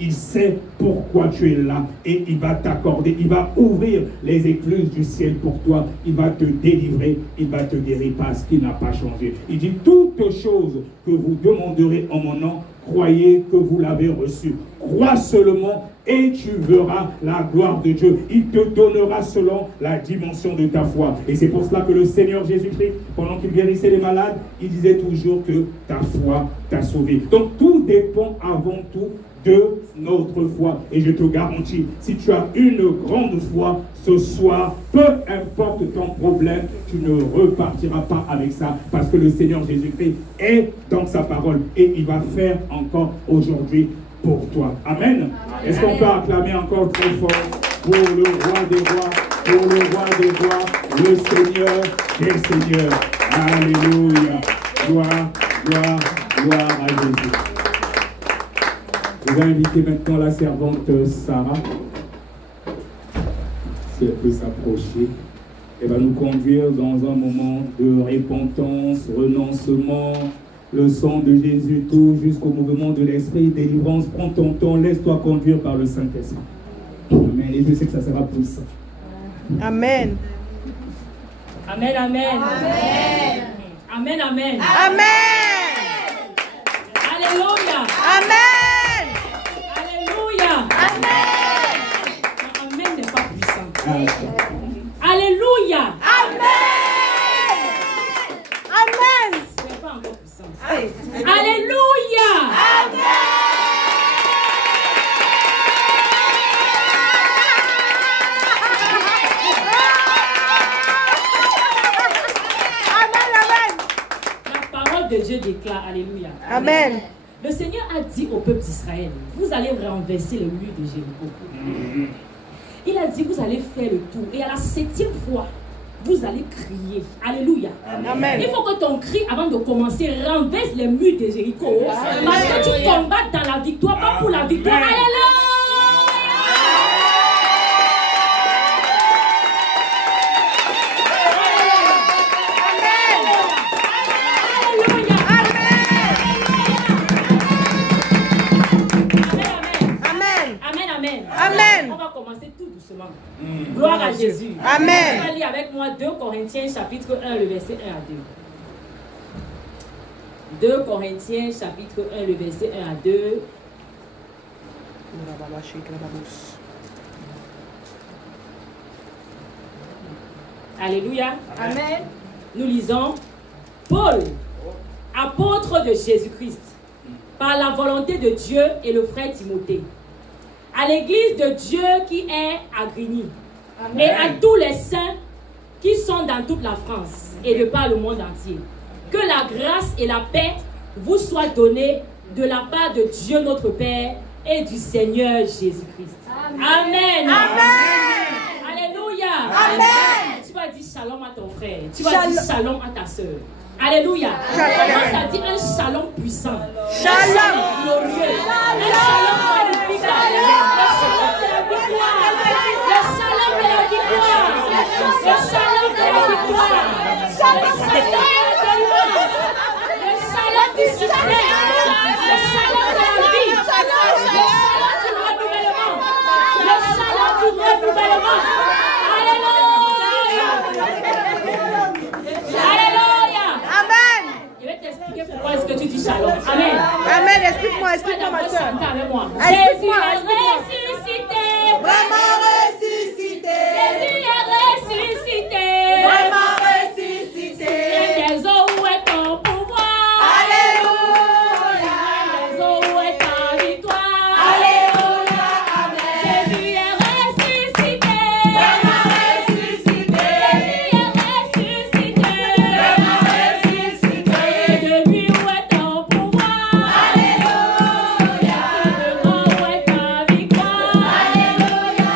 Il sait pourquoi tu es là. Et il va t'accorder. Il va ouvrir les écluses du ciel pour toi. Il va te délivrer. Il va te guérir parce qu'il n'a pas changé. Il dit, toutes choses que vous demanderez en mon nom, croyez que vous l'avez reçu. Crois seulement et tu verras la gloire de Dieu. Il te donnera selon la dimension de ta foi. Et c'est pour cela que le Seigneur Jésus-Christ, pendant qu'il guérissait les malades, il disait toujours que ta foi t'a sauvé. Donc tout dépend avant tout de notre foi. Et je te garantis, si tu as une grande foi ce soir, peu importe ton problème, tu ne repartiras pas avec ça, parce que le Seigneur Jésus-Christ est dans sa parole et il va faire encore aujourd'hui pour toi. Amen. Est-ce qu'on peut acclamer encore très fort pour le roi des rois, pour le roi des rois, le Seigneur des seigneurs. Alléluia. Gloire, gloire, gloire à Jésus. Je vais inviter maintenant la servante Sarah, si elle peut s'approcher. Elle va nous conduire dans un moment de repentance, renoncement, le sang de Jésus, tout jusqu'au mouvement de l'esprit, délivrance. Prends ton temps, laisse-toi conduire par le Saint-Esprit. Amen. Et je sais que ça sera puissant. Amen. Amen, amen. Amen. Amen, amen. Amen. Alléluia. Amen. Alléluia. Amen. Amen n'est pas puissant. Amen. Alléluia. Amen. Amen. Ce n'est pas encore puissant. Alléluia. Alléluia. De Dieu déclare, alléluia. Amen. Le Seigneur a dit au peuple d'Israël, vous allez renverser les murs de Jéricho. Il a dit, vous allez faire le tour. Et à la 7e fois, vous allez crier. Alléluia. Amen. Il faut que ton cri, avant de commencer, renverse les murs de Jéricho. Parce que tu combats dans la victoire, pas pour la victoire. Alléluia. Amen. On va commencer tout doucement. Gloire à Jésus. Amen. On va lire avec moi 2 Corinthiens chapitre 1, le verset 1 à 2. 2 Corinthiens chapitre 1, le verset 1 à 2. Alléluia. Amen. Nous lisons Paul, apôtre de Jésus-Christ, par la volonté de Dieu, et le frère Timothée, à l'église de Dieu qui est à Grigny, et à tous les saints qui sont dans toute la France et de par le monde entier. Que la grâce et la paix vous soient données de la part de Dieu notre Père et du Seigneur Jésus-Christ. Amen. Amen. Alléluia. Amen. Tu vas dire shalom à ton frère. Tu vas dire shalom à ta soeur. Alléluia. Commence à dire un shalom puissant. Shalom. Glorieux. Un shalom magnifique. Le shalom de la victoire. Le shalom de la victoire. Le shalom de la victoire. Le shalom de la délivrance. Le shalom du succès. Le shalom de la vie. Le shalom du renouvellement. Le shalom du renouvellement. Alléluia. Alléluia. Amen. Je vais t'expliquer pourquoi est-ce que tu dis shalom. Amen. Amen. Explique-moi, explique-moi, ma soeur. Avec moi. Explique-moi, Jésus est explique-moi. ressuscité. Vraiment ressuscité. Jésus est ressuscité. Vraiment ressuscité. Et des eaux où est ton pouvoir. Alléluia. Des eaux où est ta victoire. Alléluia. Amen. Jésus est ressuscité. Vraiment ressuscité. Jésus est ressuscité. Vraiment ressuscité. Et de lui où est ton pouvoir. Alléluia. De l'eau où est ta victoire. Alléluia.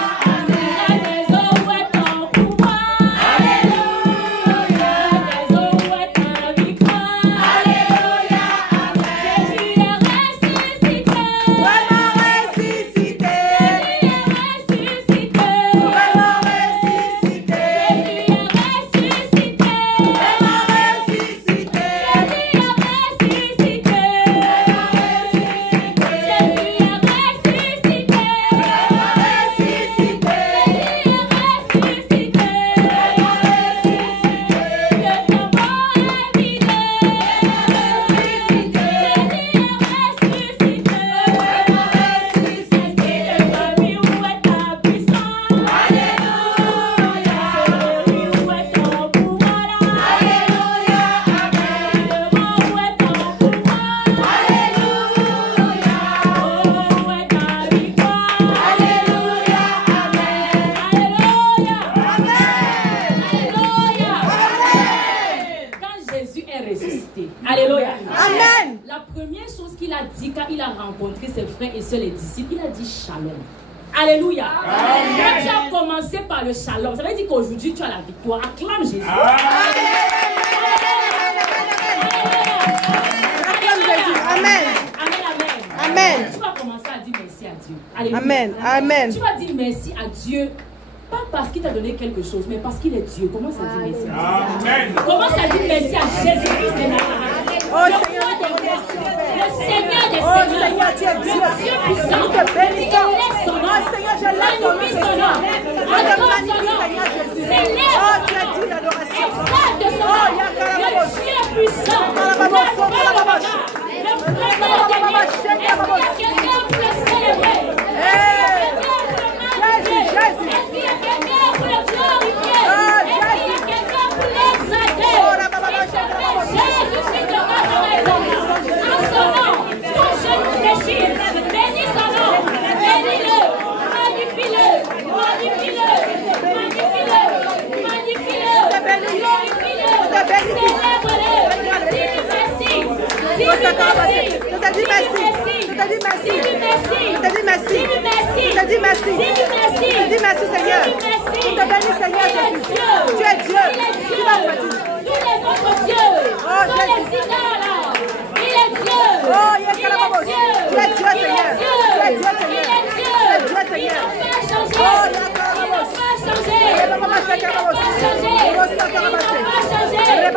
dit quand il a rencontré ses frères et sœurs les disciples, il a dit shalom. Alléluia. Quand tu as commencé par le shalom, ça veut dire qu'aujourd'hui tu as la victoire. Acclame Jésus. Amen. Amen. Tu vas commencer à dire merci à Dieu. Alléluia. Amen. Amen. Tu vas dire merci à Dieu. Pas parce qu'il t'a donné quelque chose, mais parce qu'il est Dieu. Commence à dire merci à Dieu. Amen. Commence à dire merci à Jésus-Christ de Nazareth. Le Seigneur des Oh Seigneurs. Seigneur, tu es Le Dieu. Dieu puissant. Nous te bénissons. Élève son nom. Oh Seigneur, je lève ton nom, Magnifie son Seigneur. nom. Je Adore te son nom. magnifie, Seigneur Jésus. Célèbre Oh, son tu as nom. dit l'adoration. Exalte son Oh, nom. Yakarabos. Le Dieu puissant. Yakarabos. Le Yakarabos. premier est-ce qu'il y a quelqu'un pour le célébrer? Est-ce qu'il y a quelqu'un pour le glorifier? Est-ce qu'il y a quelqu'un pour l'exalter? Jésus-Christ de Nazareth. En son nom, ton genou déchire. Bénis son nom. Bénis-le. Magnifie-le. Magnifie-le. Magnifie-le. Magnifie-le. Glorifie-le. Célèbre-le. Dis-lui merci. Dis-lui merci. Je te dis merci. Je te dis merci. Dis-lui merci. Je te dis merci. Dis-lui merci. Je te dis merci. Dis-lui merci. Je te dis merci, Seigneur. Dis-lui merci. Je te bénis, Seigneur Il est Jésus. Dieu. Tu es Dieu. Il est Tu Dieu. vas choisir. Tous les autres dieux sont Jésus. les idoles. Il est Dieu. Oh, Il est Yakarabos. Dieu. Tu es Dieu, Il Seigneur. est Dieu. Tu es Dieu, Il Seigneur. est Dieu. Tu es Dieu, Il Seigneur. n'a pas changé. Oh, Il n'a Yakarabos. pas changé. Il Il n'a pas changé. Il n'a pas changé. Il est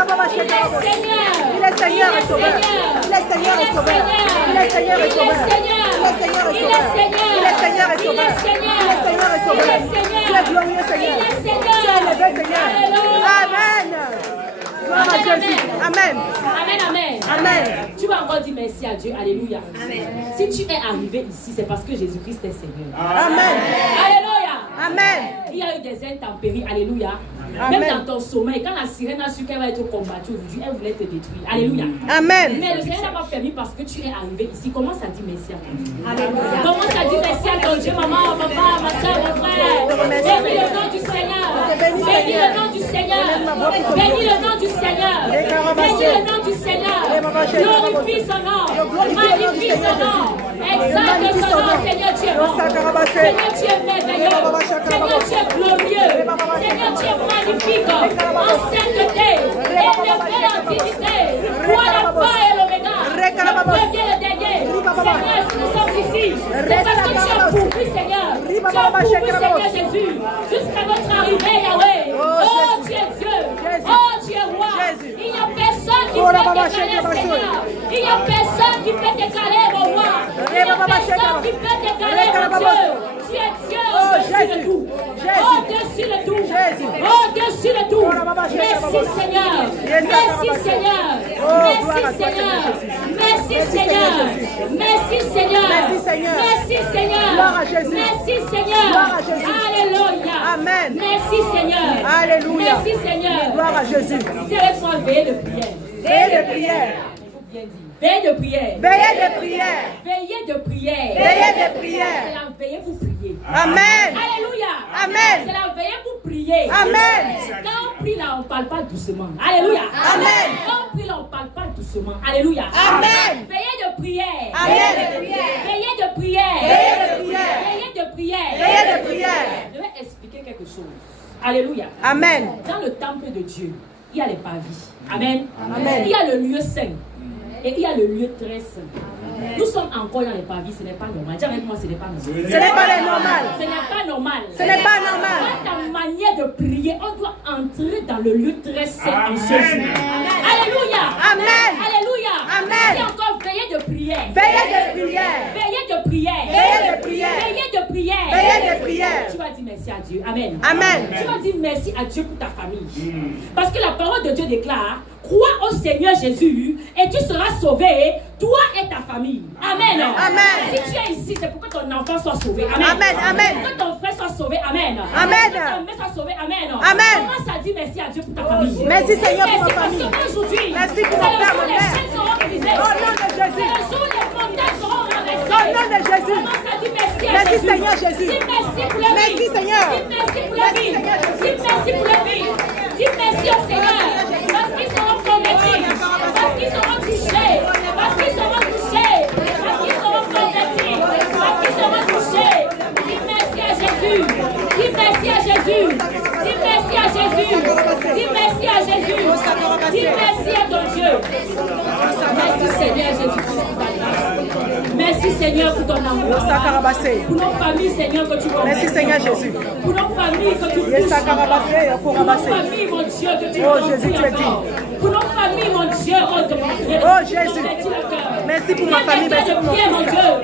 Il est Seigneur. Seigneur et Sauveur. Il est Seigneur et Sauveur. Il est Seigneur et Sauveur. Il est Seigneur et Sauveur. Il est Seigneur et Sauveur. Il est Seigneur et Sauveur. Tu es glorieux, Seigneur. Tu es élevé, Seigneur. Amen. Gloire à Jésus. Amen. Amen, amen. Amen. Tu vas encore dire merci à Dieu. Alléluia. Si tu es arrivé ici, c'est parce que Jésus-Christ est Seigneur. Amen. Alléluia. Amen. Il y a eu des intempéries. Alléluia. Amen. Même dans ton sommeil, quand la sirène a su qu'elle va être combattue aujourd'hui, elle voulait te détruire. Alléluia. Amen. Mais le Seigneur n'a pas permis parce que tu es arrivé ici. Commence à dire merci à ton Dieu. Alléluia. Commence à dire merci à ton Dieu, maman, papa, ma soeur, mon frère. Bénis le nom du Seigneur. Bénis le nom du Seigneur. Bénis le nom du Seigneur. Bénis le nom du Seigneur. Glorifie son nom. Magnifie son nom. Exalte son nom. Seigneur, tu es bon. Seigneur, tu es merveilleux. Seigneur, tu es glorieux. Seigneur, tu es magnifique. En sainteté. Élevé en dignité. Toi, l'alpha et l'oméga. Le premier et le dernier. Seigneur, si nous sommes ici, c'est parce que tu as pourvu, Seigneur. Tu as pourvu, Seigneur Jésus. Jusqu'à notre arrivée, Yahweh. Oh, tu es Dieu. Oh, tu es roi. Il n'y a personne qui peut t'égaler, Seigneur. Il n'y a personne qui peut t'égaler, mon roi. Il n'y a personne qui peut t'égaler, mon Dieu. Tu es Dieu au-dessus de tout. Au-dessus de tout. Au-dessus de tout. Merci, Seigneur. Merci, Seigneur. Merci, Seigneur. Merci, Seigneur. Merci, Seigneur. Merci, Seigneur. Merci, Seigneur. Alléluia. Amen. Merci, Seigneur. Alléluia. Merci, Seigneur. Gloire à Jésus. C'est avec moi, veillez de prière. Veillez de prière. Il faut bien dire. Veillez de prière. Veillez de prière. Veillez de prière. Veillez de C'est prière. la veillée pour prier. Amen. Alléluia. Amen. C'est la veillée pour prier. Amen. Quand on prie là, on ne parle pas doucement. Alléluia. Amen. Quand on prie là, on ne parle pas doucement. Alléluia. Amen. Veillez de prière. Amen. Veillez de prière. Veillez de prière. Veillez de prière. Veillez de prière. Je vais expliquer quelque chose. Alléluia. Amen. Dans le temple de Dieu, il y a les parvis. Amen. Amen. Il y a le lieu saint. Et il y a le lieu très saint. Nous sommes encore dans les parvis, ce n'est pas normal. Dis avec moi, ce n'est pas normal. Ce n'est pas normal. Ce n'est pas normal. Ce n'est pas normal. Dans ta manière de prier, on doit entrer dans le lieu très saint en ce jour. Alléluia. Amen. Alléluia. Amen. C'est encore veillez de prière. Veillez de prière. Veillez de prière. Veillez de prière. Veillez de prière. Veillez de prière. Tu vas dire merci à Dieu. Amen. Amen. Tu vas dire merci à Dieu pour ta famille. Parce que la parole de Dieu déclare, crois au Seigneur Jésus et tu seras sauvé, toi et ta famille. Amen. Amen. Si tu es ici, c'est pour que ton enfant soit sauvé. Amen. Amen. Amen. Que ton frère soit sauvé. Amen. Amen. Que ton mère soit sauvé. Amen. Amen. Commence à dire merci à Dieu pour ta famille. Merci Seigneur pour ma Merci famille. parce qu'aujourd'hui, Merci pour c'est mon le père, jour mon les mère. chaînes seront brisées. Au nom de C'est Jésus. le jour les montagnes seront renversées. Au nom de Jésus. Commence à dire merci à Merci Jésus. Seigneur Jésus. Dis merci pour la vie. Merci Seigneur. Dis merci pour la vie. Seigneur Jésus. Dis merci pour la vie. Dis merci au Seigneur. Parce qu'ils seront convertis. Parce qu'ils seront touchés. Parce qu'ils seront touchés. Parce qu'ils Dis merci à Jésus. Dis merci à ton Dieu. Merci Seigneur Jésus pour ta grâce. Merci Seigneur pour ton amour. Pour nos familles Seigneur que tu connais. Merci Seigneur Jésus. Pour nos familles que tu touches. Pour nos familles mon Dieu que tu oh Jésus tu es digne. Pour nos familles mon Dieu. Oh Jésus. Merci pour ma famille. Merci pour mon fils.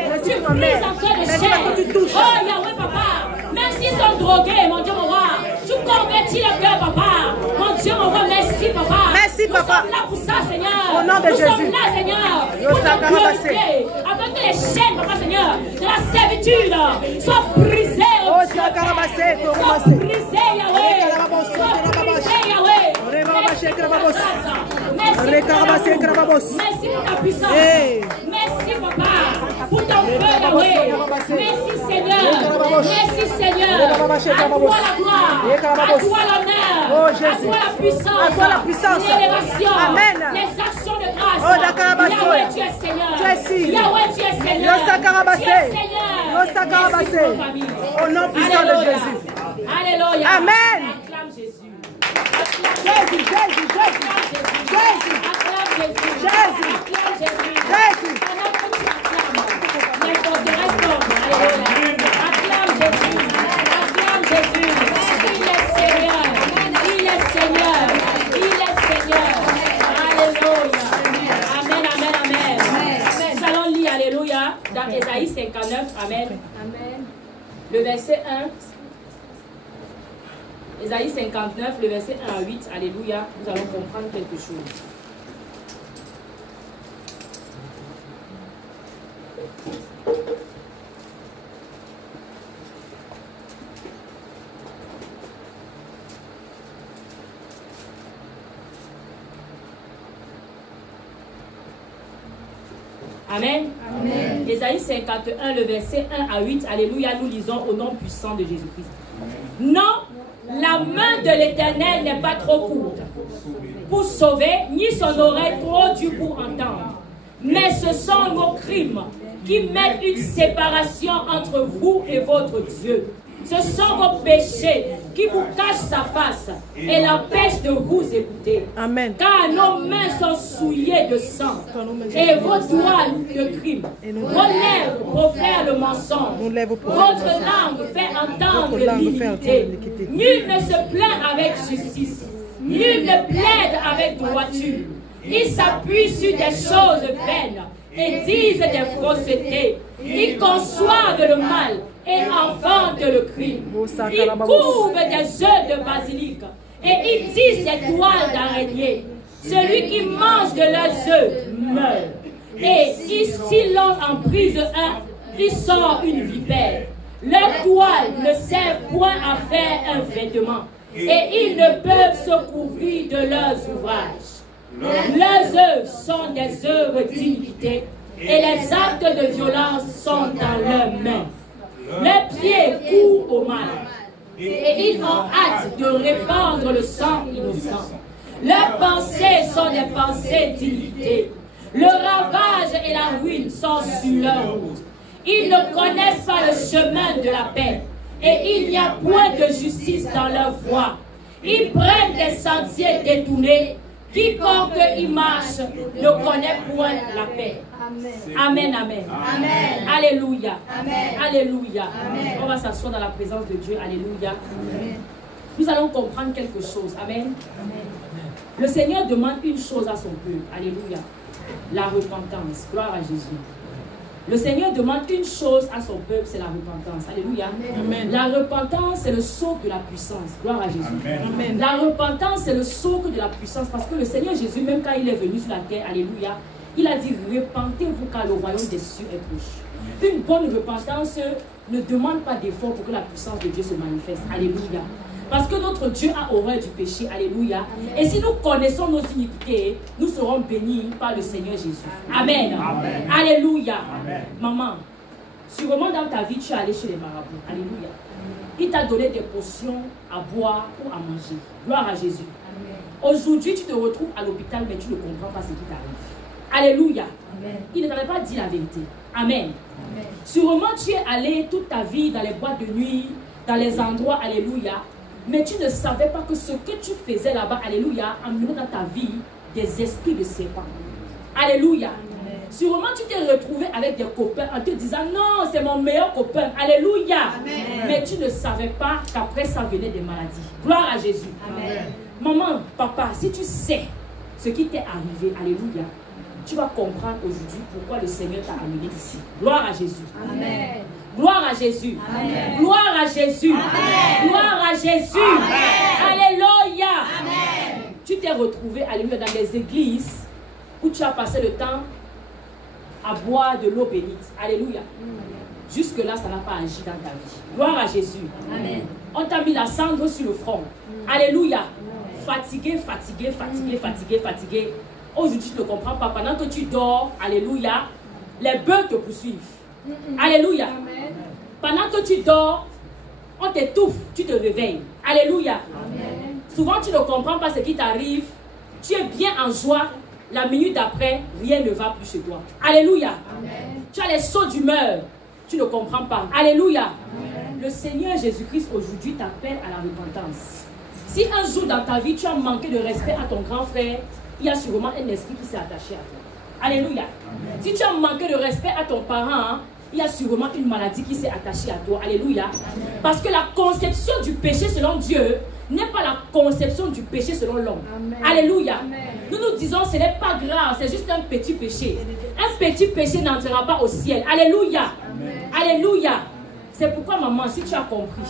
Merci pour ma mère. Merci parce que tu touches. Oh Yahweh papa. Même s'ils sont drogués mon Dieu mon roi. Tu convertis le cœur papa. Mon Dieu mon roi merci papa. Merci papa. Nous sommes là pour ça Seigneur. Au nom de Jésus. Nous sommes là Seigneur. Pour te glorifier. Afin que les chaînes papa Seigneur de la servitude soient brisées. Oh Seigneur soient brisées Yahweh. Soient brisées Yahweh. Merci pour ta puissance. Merci papa pour ton feu Yahweh. Merci Seigneur. Merci Seigneur. À toi la gloire. À toi l'honneur. À toi la puissance. L'élévation. Les actions de grâce. Yahweh tu es Seigneur. Yahweh tu es Seigneur. Tu es Seigneur. Au nom puissant de Jésus. Alléluia. Amen. Acclame Jésus. Jésus. Il est Seigneur. Alléluia. Amen. Nous allons lire, alléluia, dans Ésaïe 59. Amen. Le verset 1. Ésaïe 59, le verset 1 à 8. Alléluia. Nous allons comprendre quelque chose. Amen. Ésaïe 51, le verset 1 à 8. Alléluia. Nous lisons au nom puissant de Jésus-Christ. Non, la main de l'Éternel n'est pas trop courte pour sauver, ni son oreille trop dure pour entendre. Mais ce sont vos crimes qui mettent une séparation entre vous et votre Dieu. Ce sont vos péchés qui vous cachent sa face et l'empêchent de vous écouter. Amen. Car nos mains sont souillées de sang et vos doigts de crime. Vos lèvres profèrent le mensonge. Votre langue fait entendre l'iniquité. Nul ne se plaint avec justice. Nul ne plaide avec droiture. Ils s'appuient sur des choses vaines et disent des faussetés. Ils conçoivent le mal et inventent le crime. Ils couvent des œufs de basilic et ils disent des toiles d'araignée. Celui qui mange de leurs œufs meurt. Et s'ils l'ont en prise un, il sort une vipère. Leurs toiles ne servent point à faire un vêtement. Et ils ne peuvent se couvrir de leurs ouvrages. Leurs œuvres sont des œuvres d'iniquité et les actes de violence sont dans leurs mains. Leurs pieds courent au mal et ils ont hâte de répandre le sang innocent. Leurs pensées sont des pensées d'iniquité. Le ravage et la ruine sont sur leur route. Ils ne connaissent pas le chemin de la paix et il n'y a point de justice dans leur voie. Ils prennent des sentiers détournés. Quiconque y marche ne connaît point la paix. Amen. Alléluia. Alléluia. On va s'asseoir dans la présence de Dieu. Alléluia. Nous allons comprendre quelque chose. Amen. Le Seigneur demande une chose à son peuple. Alléluia. La repentance. Gloire à Jésus. Le Seigneur demande une chose à son peuple, c'est la repentance. Alléluia. Amen. La repentance, c'est le socle de la puissance. Gloire à Jésus. Amen. La repentance, c'est le socle de la puissance. Parce que le Seigneur Jésus, même quand il est venu sur la terre, alléluia, il a dit, repentez-vous car le royaume des cieux est proche. Une bonne repentance ne demande pas d'effort pour que la puissance de Dieu se manifeste. Alléluia. Parce que notre Dieu a horreur du péché. Alléluia. Et si nous connaissons nos iniquités, nous serons bénis par le Seigneur Jésus. Amen. Amen. Alléluia. Amen. Maman, sûrement dans ta vie, tu es allé chez les marabouts. Alléluia. Il t'a donné des potions à boire ou à manger. Gloire à Jésus. Aujourd'hui, tu te retrouves à l'hôpital, mais tu ne comprends pas ce qui t'arrive. Alléluia. Amen. Il ne t'avait pas dit la vérité. Amen. Amen. Sûrement, tu es allé toute ta vie dans les boîtes de nuit, dans les endroits, alléluia. Mais tu ne savais pas que ce que tu faisais là-bas, alléluia, amenait dans ta vie des esprits de serpent. Alléluia. Sûrement tu t'es retrouvé avec des copains en te disant non, c'est mon meilleur copain. Alléluia. Amen. Mais tu ne savais pas qu'après ça venait des maladies. Gloire à Jésus. Amen. Maman, papa, si tu sais ce qui t'est arrivé, alléluia, tu vas comprendre aujourd'hui pourquoi le Seigneur t'a amené ici. Gloire à Jésus. Amen. Gloire à Jésus. Amen. Gloire à Jésus. Amen. Gloire à Jésus. Amen. Alléluia. Amen. Tu t'es retrouvé, alléluia, dans des églises où tu as passé le temps à boire de l'eau bénite. Alléluia. Jusque-là, ça n'a pas agi dans ta vie. Gloire à Jésus. Amen. On t'a mis la cendre sur le front. Alléluia. Fatigué, fatigué, fatigué, fatigué, fatigué. Aujourd'hui, tu ne comprends pas. Pendant que tu dors, alléluia, les bœufs te poursuivent. Alléluia. Amen. Pendant que tu dors, on t'étouffe, tu te réveilles. Alléluia. Amen. Souvent, tu ne comprends pas ce qui t'arrive. Tu es bien en joie. La minute d'après, rien ne va plus chez toi. Alléluia. Amen. Tu as les sauts d'humeur. Tu ne comprends pas. Alléluia. Amen. Le Seigneur Jésus-Christ aujourd'hui t'appelle à la repentance. Si un jour dans ta vie, tu as manqué de respect à ton grand frère, il y a sûrement un esprit qui s'est attaché à toi. Alléluia. Amen. Si tu as manqué de respect à ton parent, il y a sûrement une maladie qui s'est attachée à toi. Alléluia. Amen. Parce que la conception du péché selon Dieu n'est pas la conception du péché selon l'homme. Alléluia. Amen. Nous nous disons ce n'est pas grave, c'est juste un petit péché. Un petit péché n'entrera pas au ciel. Alléluia. Amen. Alléluia. C'est pourquoi maman, si tu as compris,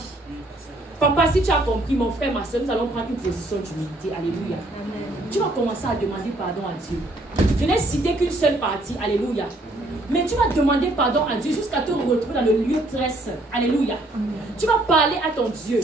papa, si tu as compris, mon frère, ma soeur, nous allons prendre une position d'humilité. Alléluia. Amen. Tu vas commencer à demander pardon à Dieu. Je n'ai cité qu'une seule partie. Alléluia. Mais tu vas demander pardon à Dieu jusqu'à te retrouver dans le lieu très saint. Alléluia. Amen. Tu vas parler à ton Dieu.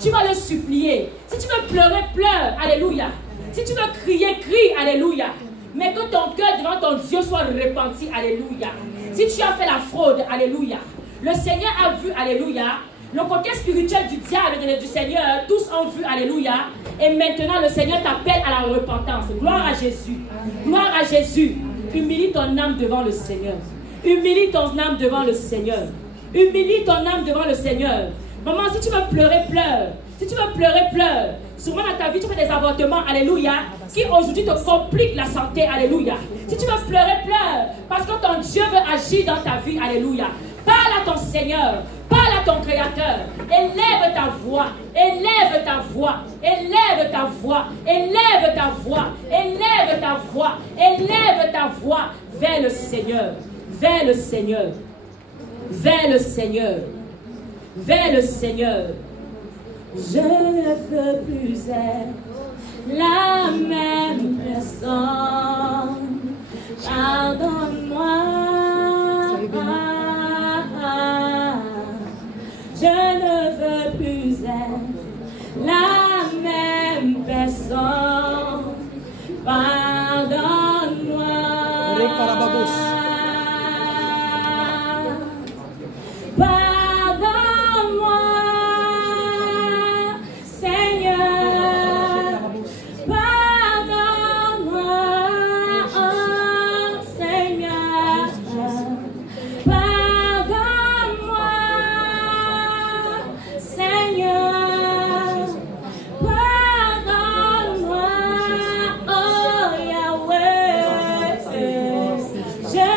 Tu vas le supplier. Si tu veux pleurer, pleure. Alléluia. Si tu veux crier, crie. Alléluia. Mais que ton cœur devant ton Dieu soit repenti. Alléluia. Si tu as fait la fraude, alléluia. Le Seigneur a vu, alléluia, le côté spirituel du diable et du Seigneur. Tous ont vu, alléluia. Et maintenant, le Seigneur t'appelle à la repentance. Gloire à Jésus. Gloire à Jésus. Humilie ton âme devant le Seigneur. Humilie ton âme devant le Seigneur. Humilie ton âme devant le Seigneur. Maman, si tu veux pleurer, pleure. Si tu veux pleurer, pleure. Souvent dans ta vie, tu fais des avortements, alléluia, qui aujourd'hui te compliquent la santé, alléluia. Si tu veux pleurer, pleure. Parce que ton Dieu veut agir dans ta vie, alléluia. Parle à ton Seigneur. Parle à ton Créateur. Élève ta voix. Élève ta voix. Élève ta voix. Élève ta voix. Élève ta voix. Élève ta voix vers le Seigneur. Vers le Seigneur. Vers le Seigneur. Vers le Seigneur. Je ne veux plus être la même personne. Pardonne-moi. Je ne veux plus être la même personne. Pardonne-moi. Pardonne-moi, Seigneur. Pardonne-moi, oh Seigneur. Pardonne-moi, Seigneur. Pardonne-moi, oh Yahweh. Je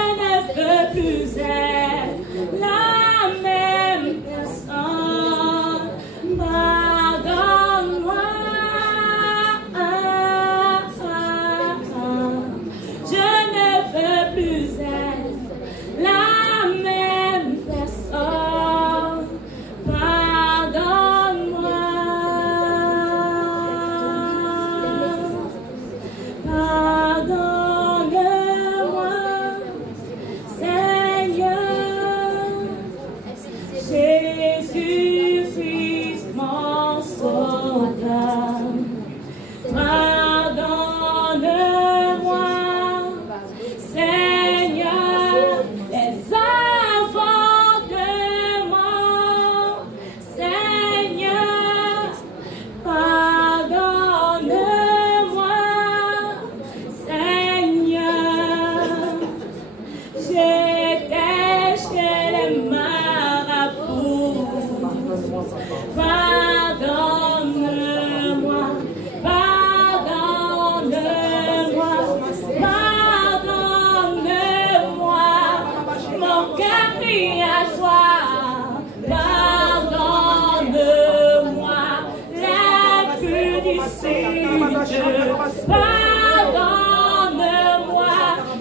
Pardonne-moi,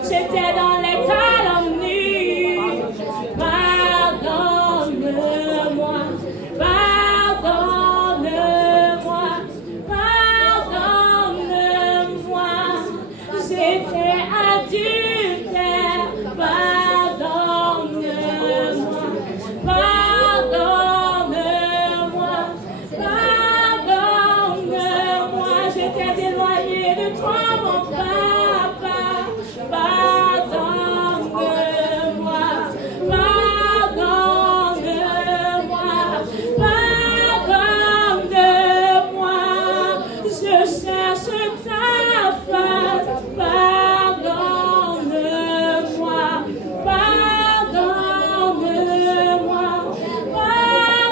j'étais dans les calomnies. Pardonne-moi, pardonne-moi, pardonne-moi, j'étais adultère. Pardonne-moi, pardonne-moi, pardonne-moi, j'étais éloigné de toi, mon papa. Pardonne-moi, pardonne-moi, pardonne-moi, je cherche ta face. Pardonne-moi, pardonne-moi,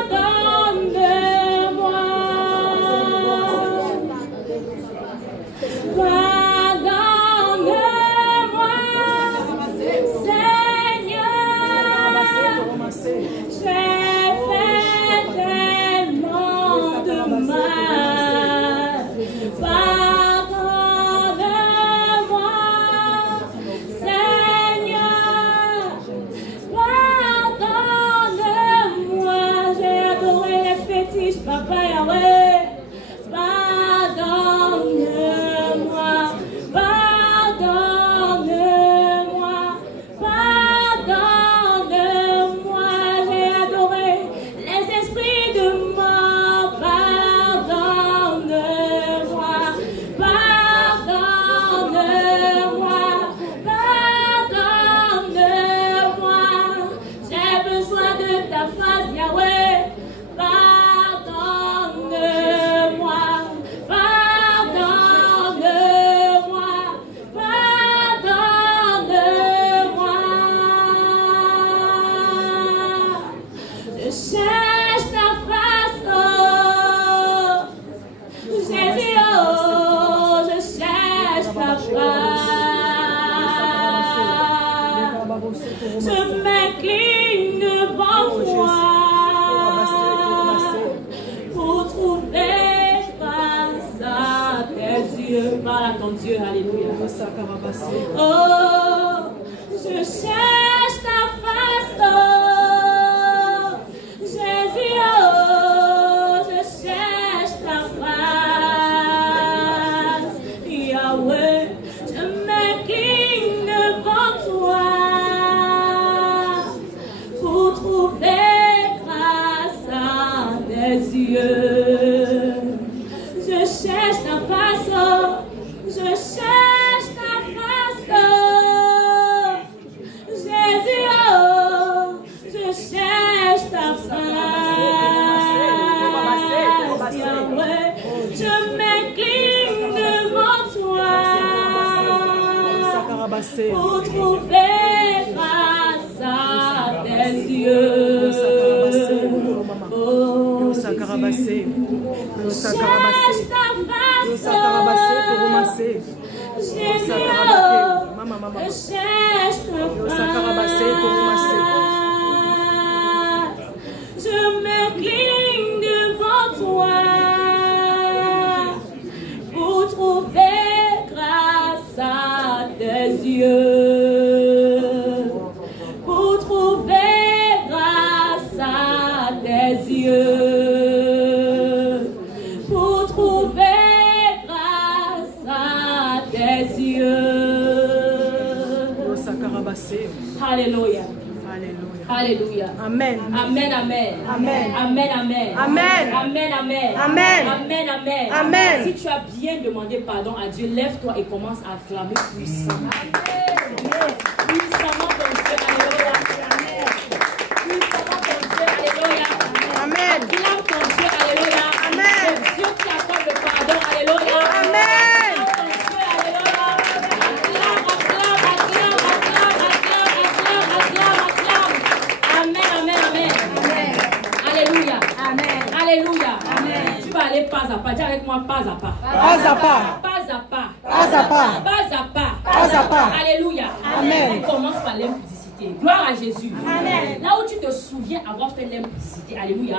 pardonne-moi, pardonne-moi, Seigneur, j'ai fait tellement de mal. Pardonne-moi, Seigneur, pardonne-moi, j'ai adoré les fétiches, Papa Yahweh. Pardonne-moi, pardonne-moi, pardonne-moi, j'ai adoré les esprits de mort. Pardonne-moi, pardonne-moi, pardonne-moi, j'ai besoin de ta face, Yahweh. Pardonne-moi, pardonne-moi, pardonne-moi. Je cherche ta face, oh Jésus, oh, je cherche ta face. Je m'incline devant toi pour trouver grâce à tes yeux. Parle à ton Dieu, alléluia. Oh, je cherche ta face, oh Jésus, oh, je cherche ta face, Yahweh, je m'incline devant toi pour trouver grâce à tes yeux. Je cherche ta face, oh, je cherche ta face, oh Jésus, oh, je cherche ta face, Yahweh, je m'incline devant toi pour trouver grâce à tes yeux. Oh, Jésus, je cherche ta face, oh Jésus, oh, je cherche ta face. Je m'incline devant toi pour trouver grâce à tes yeux, pour trouver grâce à tes yeux, pour trouver grâce à tes yeux. Alléluia. Alléluia. Amen. Amen, amen. Amen. Amen, amen. Amen. Amen, amen. Amen. Amen, amen. Amen. Si tu as bien demandé pardon à Dieu, lève-toi et commence à acclamer puissamment. Puissamment ton Dieu, alléluia. Puissamment ton Dieu, alléluia. Amen. Acclame ton Dieu, alléluia. Amen. Le Dieu qui accorde le pardon, alléluia. Amen. Acclame ton Dieu, alléluia. Acclame, acclame, acclame, acclame, acclame, acclame, acclame. Amen, amen, amen. Alléluia. Amen. Alléluia. Amen. Tu vas aller pas à pas. Dis avec moi pas à pas. Pas à pas. Pas à pas. Pas à pas. Pas à pas. Pas à pas. Alléluia. Amen. On commence par l'impudicité. l'impudicité. Gloire à Jésus. Amen. Là où tu te souviens avoir fait l'impudicité, alléluia.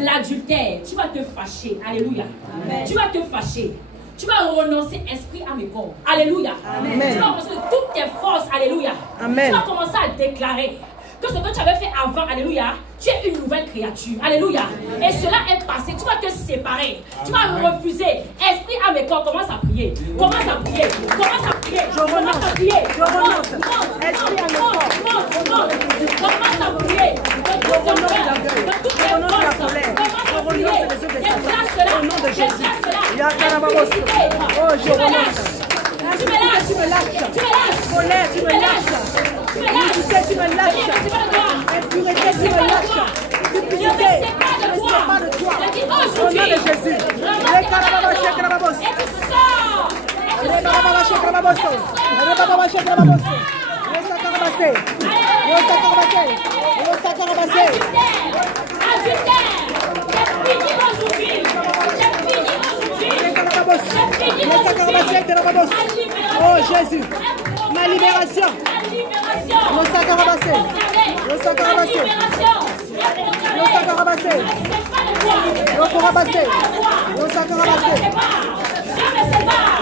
L'adultère, tu vas te fâcher, alléluia. Amen. Tu vas te fâcher. Tu vas renoncer esprit à mes corps. Alléluia. Amen. Tu vas renoncer toutes tes forces. Alléluia. Amen. Tu vas commencer à déclarer que ce que tu avais fait avant, alléluia, tu es une nouvelle créature. Alléluia. Et cela est passé. Tu vas te séparer. Tu vas refuser. Esprit à mes corps, commence à prier. Commence à prier. Commence à prier. Je renonce. Je renonce. Esprit à mes corps. Commence à prier. De toutes tes forces. Commence à prier. Déclare cela. Au nom de Jésus. Oh, je renonce. Tu me lâches. Tu me lâches. Tu me lâches. Colère, tu me lâches. Impunité, tu me lâches. Impureté, tu me lâches. Stupidité, je ne sais pas de toi. Au nom de Jésus. Les carababos, les carababos. Les carababos, les carababos. Les carababos, les carababos. Les sacarabasés. Les sacarabasés. Les sacarabasés. Fini aujourd'hui. Les carababos. Les sacarabasés, les carababos. Oh Jésus. Ma libération. Le sacarabasé. Le sacarabasé. Le sacarabasé. Le corabasé. Le sacarabasé.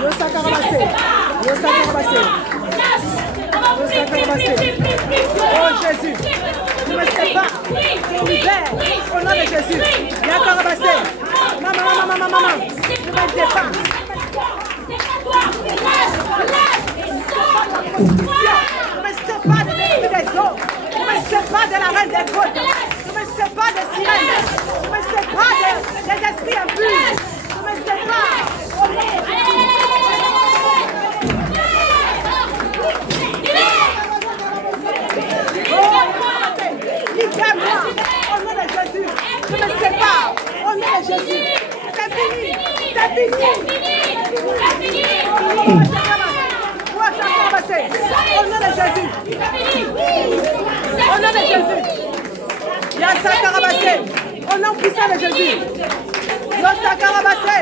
Le sacarabasé. Le sacarabasé. Le sacarabasé. Oh Jésus. Tu me sépares. Tu me libères. Au nom de Jésus. La carabasé. Maman. Tu me sépares. Je me sépare de l'esprit des eaux. Je me sépare de la reine des côtes. Je me sépare des sirènes. Je me sépare des esprits impurs. Je me sépare. Libère-moi. Au nom de Jésus. Je me sépare. Au nom de Jésus. C'est fini. C'est fini. Au nom de Jésus. Au nom de Jésus. Il y a un sacarabasé. Au nom puissant de Jésus. Le sacarabasé.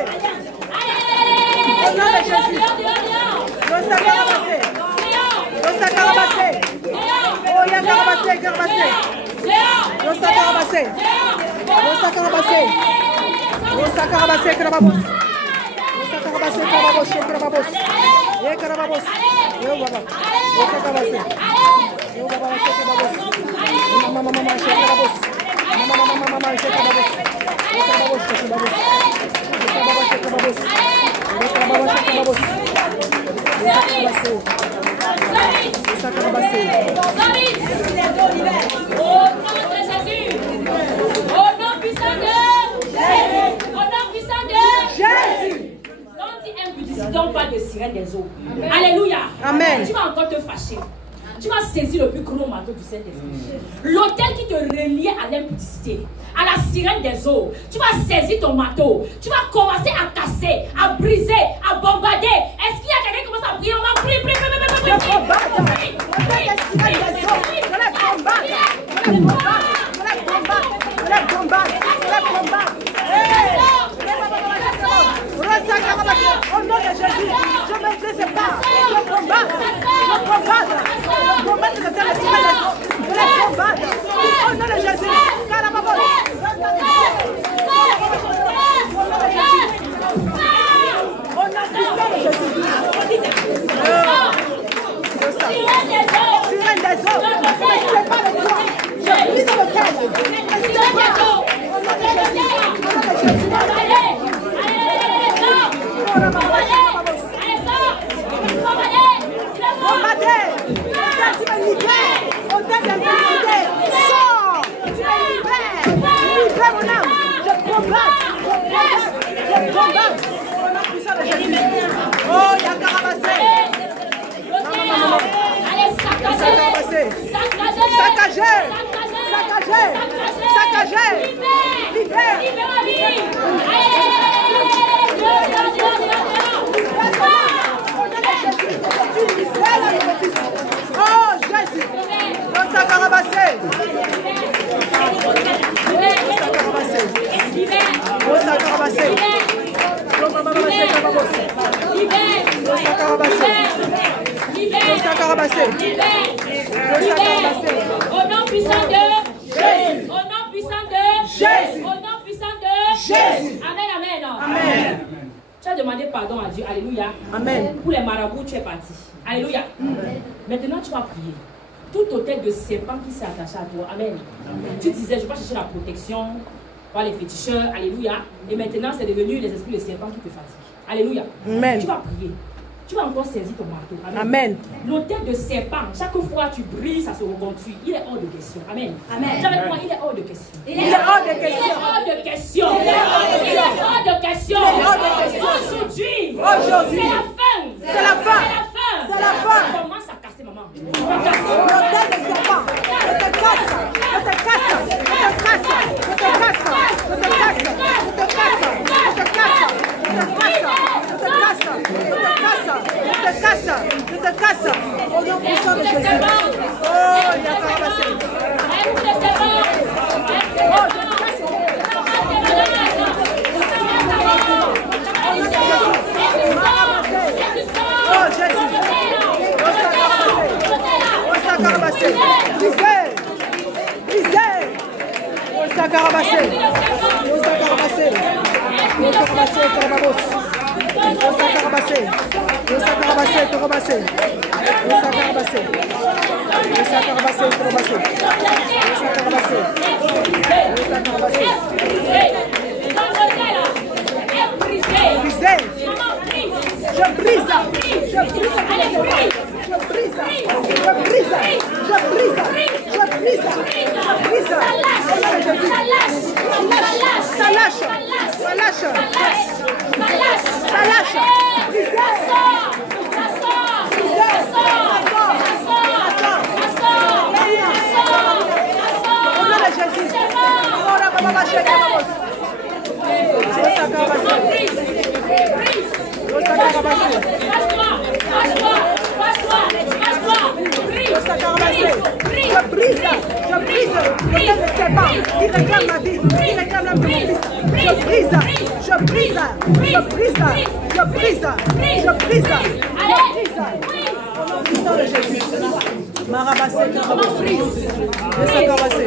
Au nom de Jésus. Le sacarabasé. Le sacarabasé. Oh, il y a un carabasé, carabasé. Le sacarabasé. Le sacarabasé. Le sacarabasé, carababos. Le sacarabasé, carababos, carababos. Eh, carababos. Yo baba, yo sacarabasé. Yo baba, yo sacarabasé. Mama, sacarabasé. Mama, sacarabasé. Yo carababos, sacarabasé. Yo carababos, sacarabasé. Yo carababos, sacarabasé. Yo sacarabasé. Au nom de Jésus. Au nom puissant de Jésus. Au nom puissant de Jésus. Donc pas de sirène des eaux. Alléluia. Amen. Tu vas encore te fâcher. Tu vas saisir le plus gros marteau du Saint-Esprit. L'autel qui te reliait à l'impudicité, à la sirène des eaux. Tu vas saisir ton marteau. Tu vas commencer à casser, à briser, à bombarder. Est-ce qu'il y a quelqu'un qui commence à prier? On va prier. Je bombarde. Au nom de Jésus, je me désépare. Je combat. Je de faire le ciel. Je les combat. Au nom de Jésus. Au nom puissant de Jésus. Sirène des eaux. Je ne sais pas de toi. Je brise le cœur. Je ne sais pas. Au nom de Jésus. Oh, il y a carabasé. Saccagé. Libère. Oh, Jésus. Non, ça carabasé. Le sacarabasé. Jésus. Amen, amen. Amen. Tu as demandé pardon à Dieu. Alléluia. Amen. Pour les marabouts, tu es parti. Alléluia. Maintenant, tu vas prier. Tout autel de serpent qui s'est attaché à toi. Amen. Tu disais, je vais chercher la protection par les féticheurs. Alléluia. Et maintenant, c'est devenu les esprits de serpent qui te fatiguent. Alléluia. Amen. Tu vas prier. Tu vas encore saisir ton marteau. Amen. L'autel de serpent, chaque fois tu brilles, ça se reconstruit. Il est hors de question. Amen. Amen. Dis avec moi, il est hors de question. Il est hors de question. Il est hors de question. Il est hors de Il est hors de question. Il est hors de question. Aujourd'hui. Aujourd'hui. C'est la fin. C'est la fin. C'est la fin. C'est la fin. Commence à casser, maman. L'autel de serpent. Je te casse. Je te casse. Je te casse. Je te casse. Je te casse. Je te casse. Je te casse. Je te casse. Je te casse. Je te casse. Au nom puissant de Jésus. Oh, il y a pas passé. Oh, je te casse. Oh, Jésus. Oh, Sakarabasé. Brisez. Brisez. Oh, Sakarabasé. Oh, Sakarabasé. Oh, Sakarabasé, Karababos. Oh, Sakarabasé. Oh, Sakarabasé, Karabasé. Oh, Sakarabasé. Oh, Sakarabasé, Karabasé. Oh, Sakarabasé. Oh, Sakarabasé. Brisez. Je brise. Je brise. Je brise. Je brise. Je brise. Je brise. Je brise. Ça lâche. Ça lâche. Ça lâche. Au nom de Jésus. Oh, la maman chérie. Je brise le serpent qui réclame ma vie, qui réclame la vie de mon fils. Je brise, je brise, je brise, je brise, je brise, je brise. Au nom puissant de Jésus. Marabassé, Karabassé, Karabassé.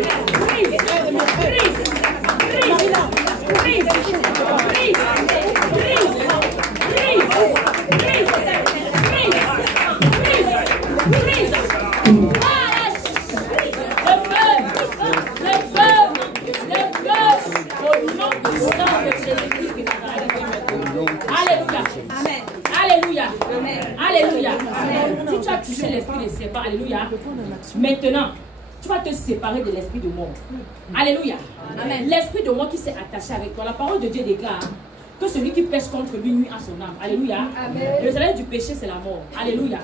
Alléluia. Alléluia. Si tu as touché l'esprit de serpent, alléluia. Maintenant, tu vas te séparer de l'esprit de mort. Alléluia. L'esprit de mort qui s'est attaché avec toi. La parole de Dieu déclare que celui qui pêche contre lui nuit à son âme. Alléluia. Le salaire du péché, c'est la mort. Alléluia.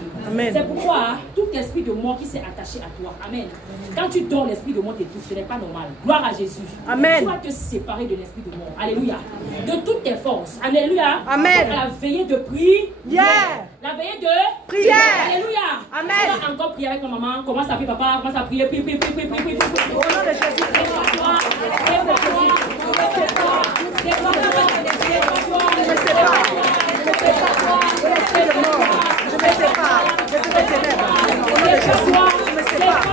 C'est pourquoi tout esprit de mort qui s'est attaché à toi. Amen. Quand tu dors, l'esprit de mort te touche. Ce n'est pas normal. Gloire à Jésus. Amen. Tu vas te séparer de l'esprit de mort. Alléluia. De toutes tes forces. Alléluia. Amen. À la veillée de prière. La veillée de prière. Alléluia. Amen. Tu vas encore prier avec ta maman. Commence à prier, papa. Commence à prier. Prie. Au nom de Jésus. Je me sépare de toutes les ténèbres. Au nom de Jésus, je me sépare.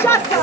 Chasse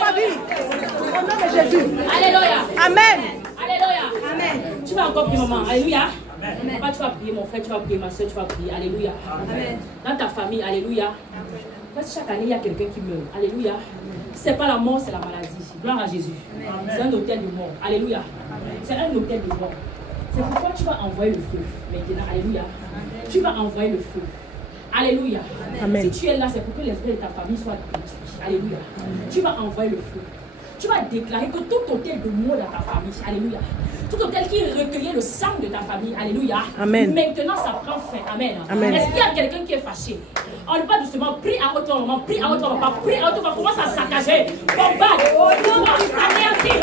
ma vie. Au nom de Jésus. Alléluia. Amen. Alléluia. Amen. Tu vas encore prier, maman. Alléluia. Papa, tu vas prier, mon frère, tu vas prier, ma soeur, tu vas prier. Alléluia. Amen. Dans ta famille, alléluia. Parce que chaque année, il y a quelqu'un qui meurt. Alléluia. C'est pas la mort, c'est la maladie. Gloire à Jésus. C'est un hôtel de mort. Alléluia. C'est un hôtel de mort. C'est pourquoi tu vas envoyer le feu. Maintenant, alléluia. Tu vas envoyer le feu. Alléluia. Amen. Si tu es là, c'est pour que l'esprit de ta famille soit détruit. Alléluia. Tu vas envoyer le feu. Tu vas déclarer que tout hôtel de mort dans ta famille, alléluia. Tout hôtel qui recueillait le sang de ta famille, alléluia. Amen. Maintenant, ça prend fin. Amen. Amen. Est-ce qu'il y a quelqu'un qui est fâché? On ne pas doucement, prie à haute voix, prie à haute voix, prie à haute voix, commence à saccager. Bombarde. Tu vas anéantir.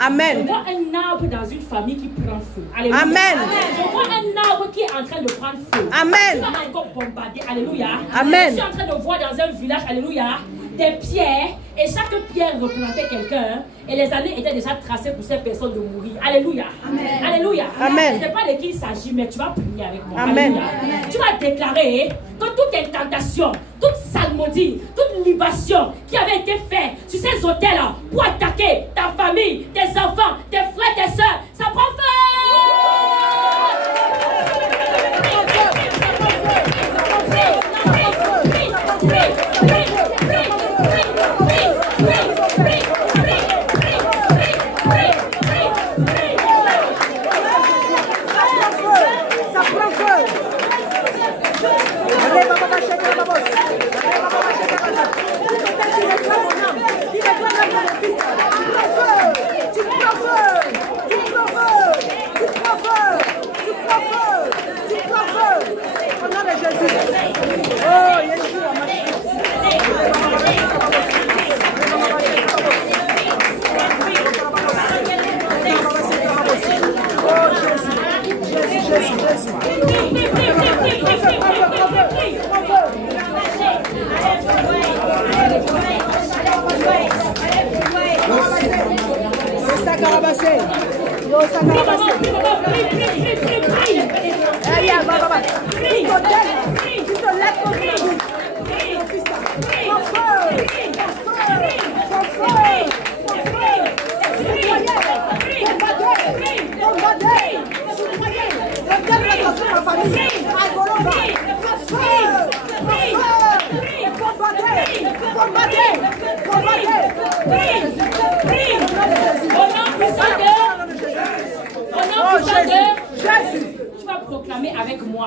Amen. On voit un arbre dans une famille qui prend feu. Alléluia. Amen. On voit un arbre qui est en train de prendre feu. Amen. Tu vas encore bombarder. Alléluia. Amen. Je suis en train de voir dans un village, alléluia, des pierres. Et chaque pierre représentait quelqu'un. Et les années étaient déjà tracées pour ces personnes de mourir. Alléluia. Amen. Alléluia. Amen. Je ne sais pas de qui il s'agit, mais tu vas prier avec moi. Amen. Alléluia. Tu vas déclarer que toute incantation, toute salmodie, toute libation qui avait été faite sur ces hôtels pour attaquer ta famille, tes enfants, tes frères, tes soeurs, ça prend feu.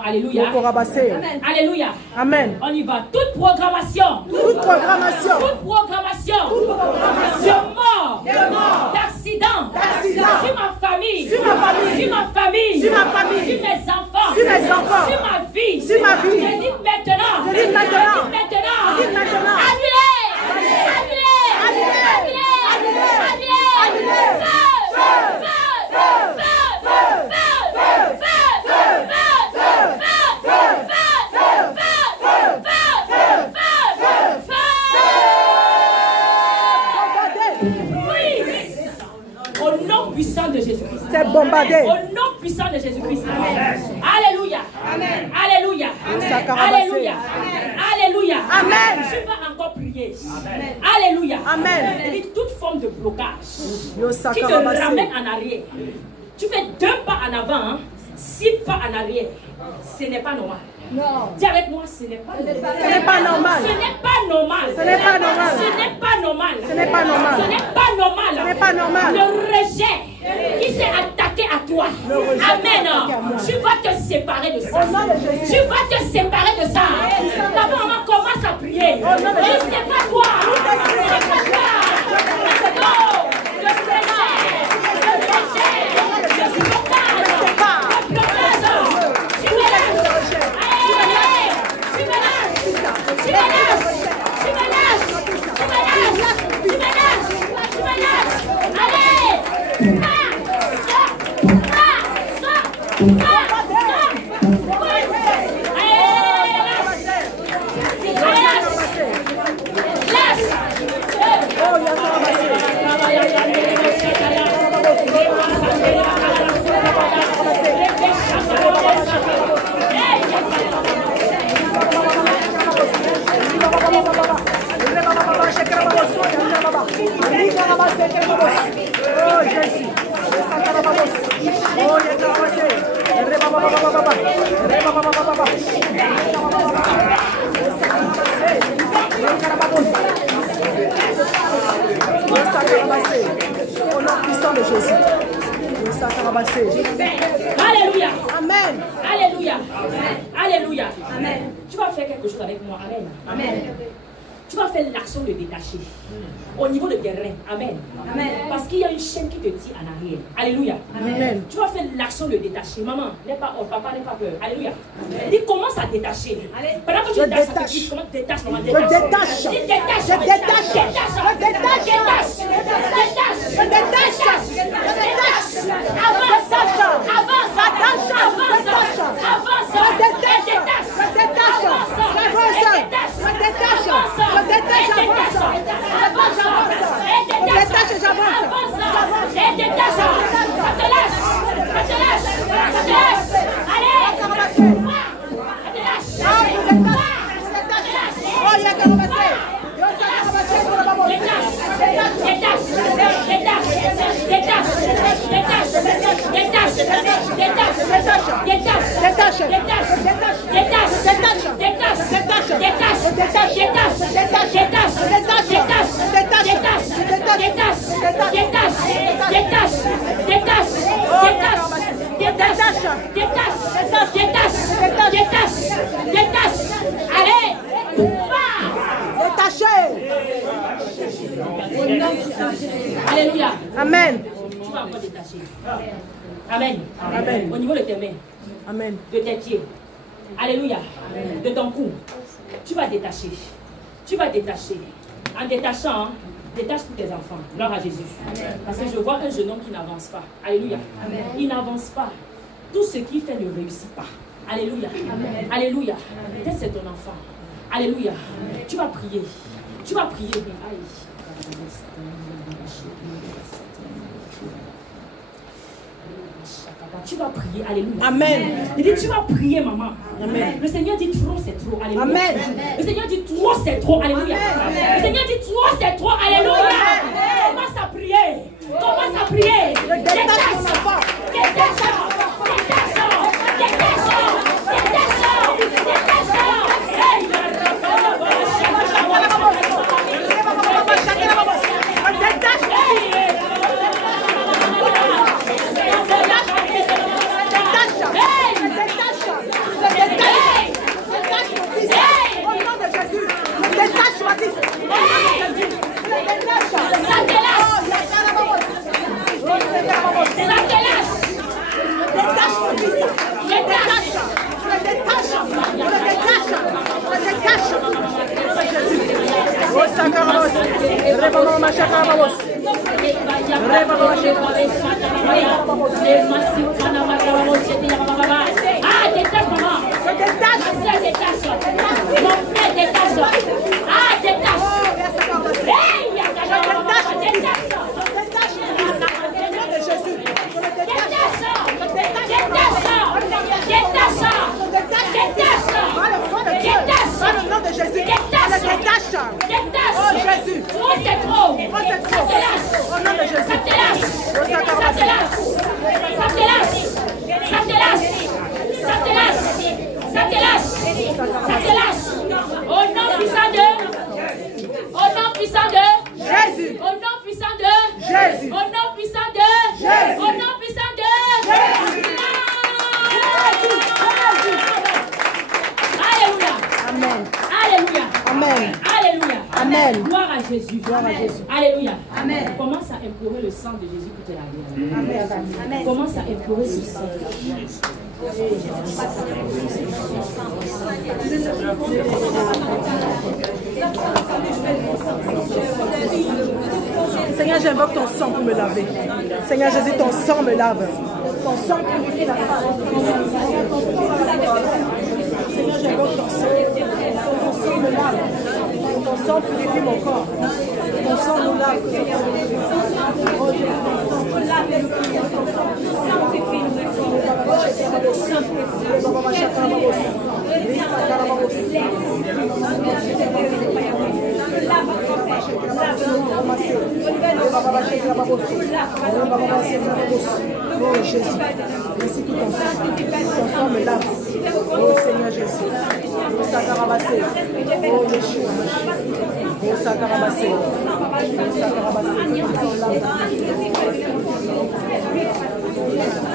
Alléluia. Alléluia. Amen. On y va. Toute programmation. Toute programmation. Toute programmation. De mort. D'accident. Sur ma famille. Sur ma famille. Sur mes enfants. Sur ma vie. Je dis maintenant. Annulé. Feu. Jésus-Christ. C'est bombardé. Au nom puissant de Jésus-Christ. Alléluia. Alléluia. Alléluia. Alléluia. Amen. Tu vas encore prier. Alléluia. Amen. Et toute forme de blocage Yo qui te ramène en arrière. Tu fais 2 pas en avant, 6 pas en arrière. Ce n'est pas normal. Non. Dis avec moi, ce n'est pas normal. Ce n'est pas normal. Ce n'est pas normal. Ce n'est pas normal. Ce n'est pas normal. Ce n'est pas normal. Ce n'est pas normal. Ce n'est pas normal. Le rejet qui s'est attaqué à toi. Amen. Tu vas te séparer de ça. Tu vas te séparer de ça. Ta maman commence à prier. Et c'est pas toi. C'est pas toi. Non. Le rejet. Le blocage. Le blocage. Tu me lâches. Tu me lâches. Tu me lâches. Tu me lâches. Tu me lâches. Tu me lâches. Tu me lâches. Allez. Au nom puissant de Jésus. Alléluia. Amen. Alléluia. Alléluia. Amen. Tu vas faire quelque chose avec moi. Amen. Amen. Tu vas faire l'action de détacher au niveau de tes reins. Amen. Amen. Parce qu'il y a une chaîne qui te tire en arrière. Alléluia. Amen. Tu vas faire l'action de détacher. Maman, n'aie pas peur. Papa, n'aie pas peur. Alléluia. Dis, commence à détacher. Pendant que tu détaches, comment tu détaches, maman? Je détache. Dis, détache. Je détache. Je détache. Je détache. Avance. Avance. Alléluia. Amen. Tu vas encore détacher. Amen. Amen. Au niveau de tes mains. Amen. De tes pieds. Alléluia. De ton cou. Tu vas détacher. Tu vas détacher. En détachant, détache tous tes enfants. Gloire à Jésus. Parce que je vois un jeune homme qui n'avance pas. Alléluia. Il n'avance pas. Tout ce qu'il fait ne réussit pas. Alléluia. Alléluia. Peut-être c'est ton enfant. Alléluia. Tu vas prier. Tu vas prier. Aïe. Tu vas prier, alléluia. Amen. Il dit, tu vas prier, maman. Amen. Le Seigneur dit trop, c'est trop, alléluia. Amen. Le Seigneur dit trop, c'est trop, alléluia. Amen. Le Seigneur dit trop, c'est trop, alléluia. Commence à prier. Commence à prier. Détache mon enfant. Amen. Alléluia. Amen. Gloire à Jésus. Gloire à Jésus. Alléluia. Amen. Commence à implorer le sang de Jésus pour te laver. Amen. Commence à implorer ce sang. Seigneur, j'invoque ton sang pour me laver. Seigneur Jésus, ton sang me lave. Ton sang purifie la femme. Seigneur, j'invoque ton sang. Ton sang me lave. Ton sang purifie mon corps. Ton sang nous lave. Oh Jésus, merci pour ton sang me lave. Oh Seigneur Jésus, oh Sakarabasé, oh Yeshua, oh Sakarabasé, oh Sakarabasé.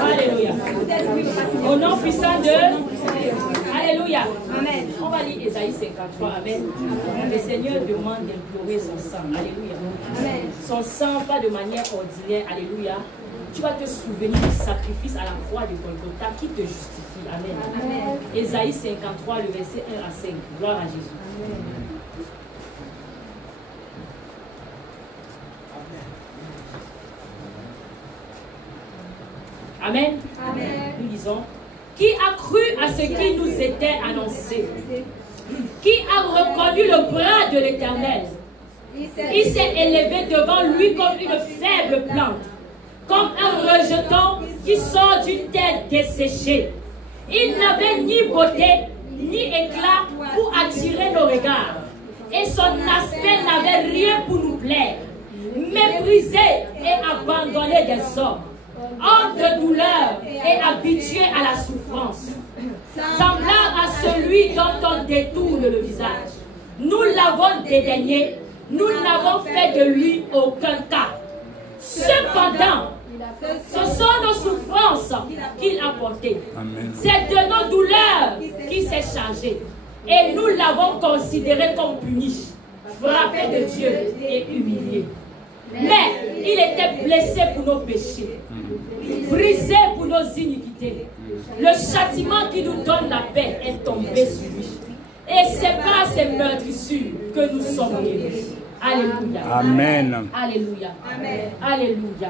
Alléluia. Au nom puissant de... Alléluia. Amen. On va lire Ésaïe 53. Amen. Le Seigneur demande d'implorer son sang. Alléluia. Amen. Son sang, pas de manière ordinaire. Alléluia. Tu vas te souvenir du sacrifice à la croix de Golgotha qui te justifie. Amen. Amen. Ésaïe 53, le verset 1 à 5. Gloire à Jésus. Amen. Amen. Nous disons, qui a cru à ce qui nous était annoncé? Qui a reconnu le bras de l'Éternel? Il s'est élevé devant lui comme une faible plante, comme un rejeton qui sort d'une terre desséchée. Il n'avait ni beauté, ni éclat pour attirer nos regards. Et son aspect n'avait rien pour nous plaire. Méprisé et abandonné des hommes. Homme de douleur et habitué à la souffrance, semblable à celui dont on détourne le visage. Nous l'avons dédaigné, nous n'avons fait de lui aucun cas. Cependant, ce sont nos souffrances qu'il a portées. C'est de nos douleurs qu'il s'est chargé. Et nous l'avons considéré comme puni, frappé de Dieu et humilié. Mais il était blessé pour nos péchés, brisé pour nos iniquités. Le châtiment qui nous donne la paix est tombé sur lui. Et c'est par ses meurtrissures que nous sommes guéris. Alléluia. Amen. Alléluia. Amen. Alléluia.